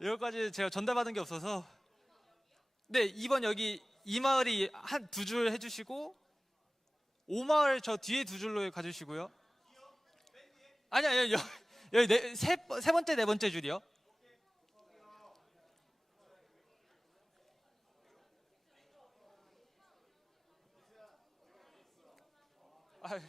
여기까지 제가 전달받은 게 없어서. 네, 2번 여기 2마을이 한 두 줄 해주시고 5마을 저 뒤에 두 줄로 가주시고요. 아니야, 여기 세 번째, 네 번째 줄이요. 아,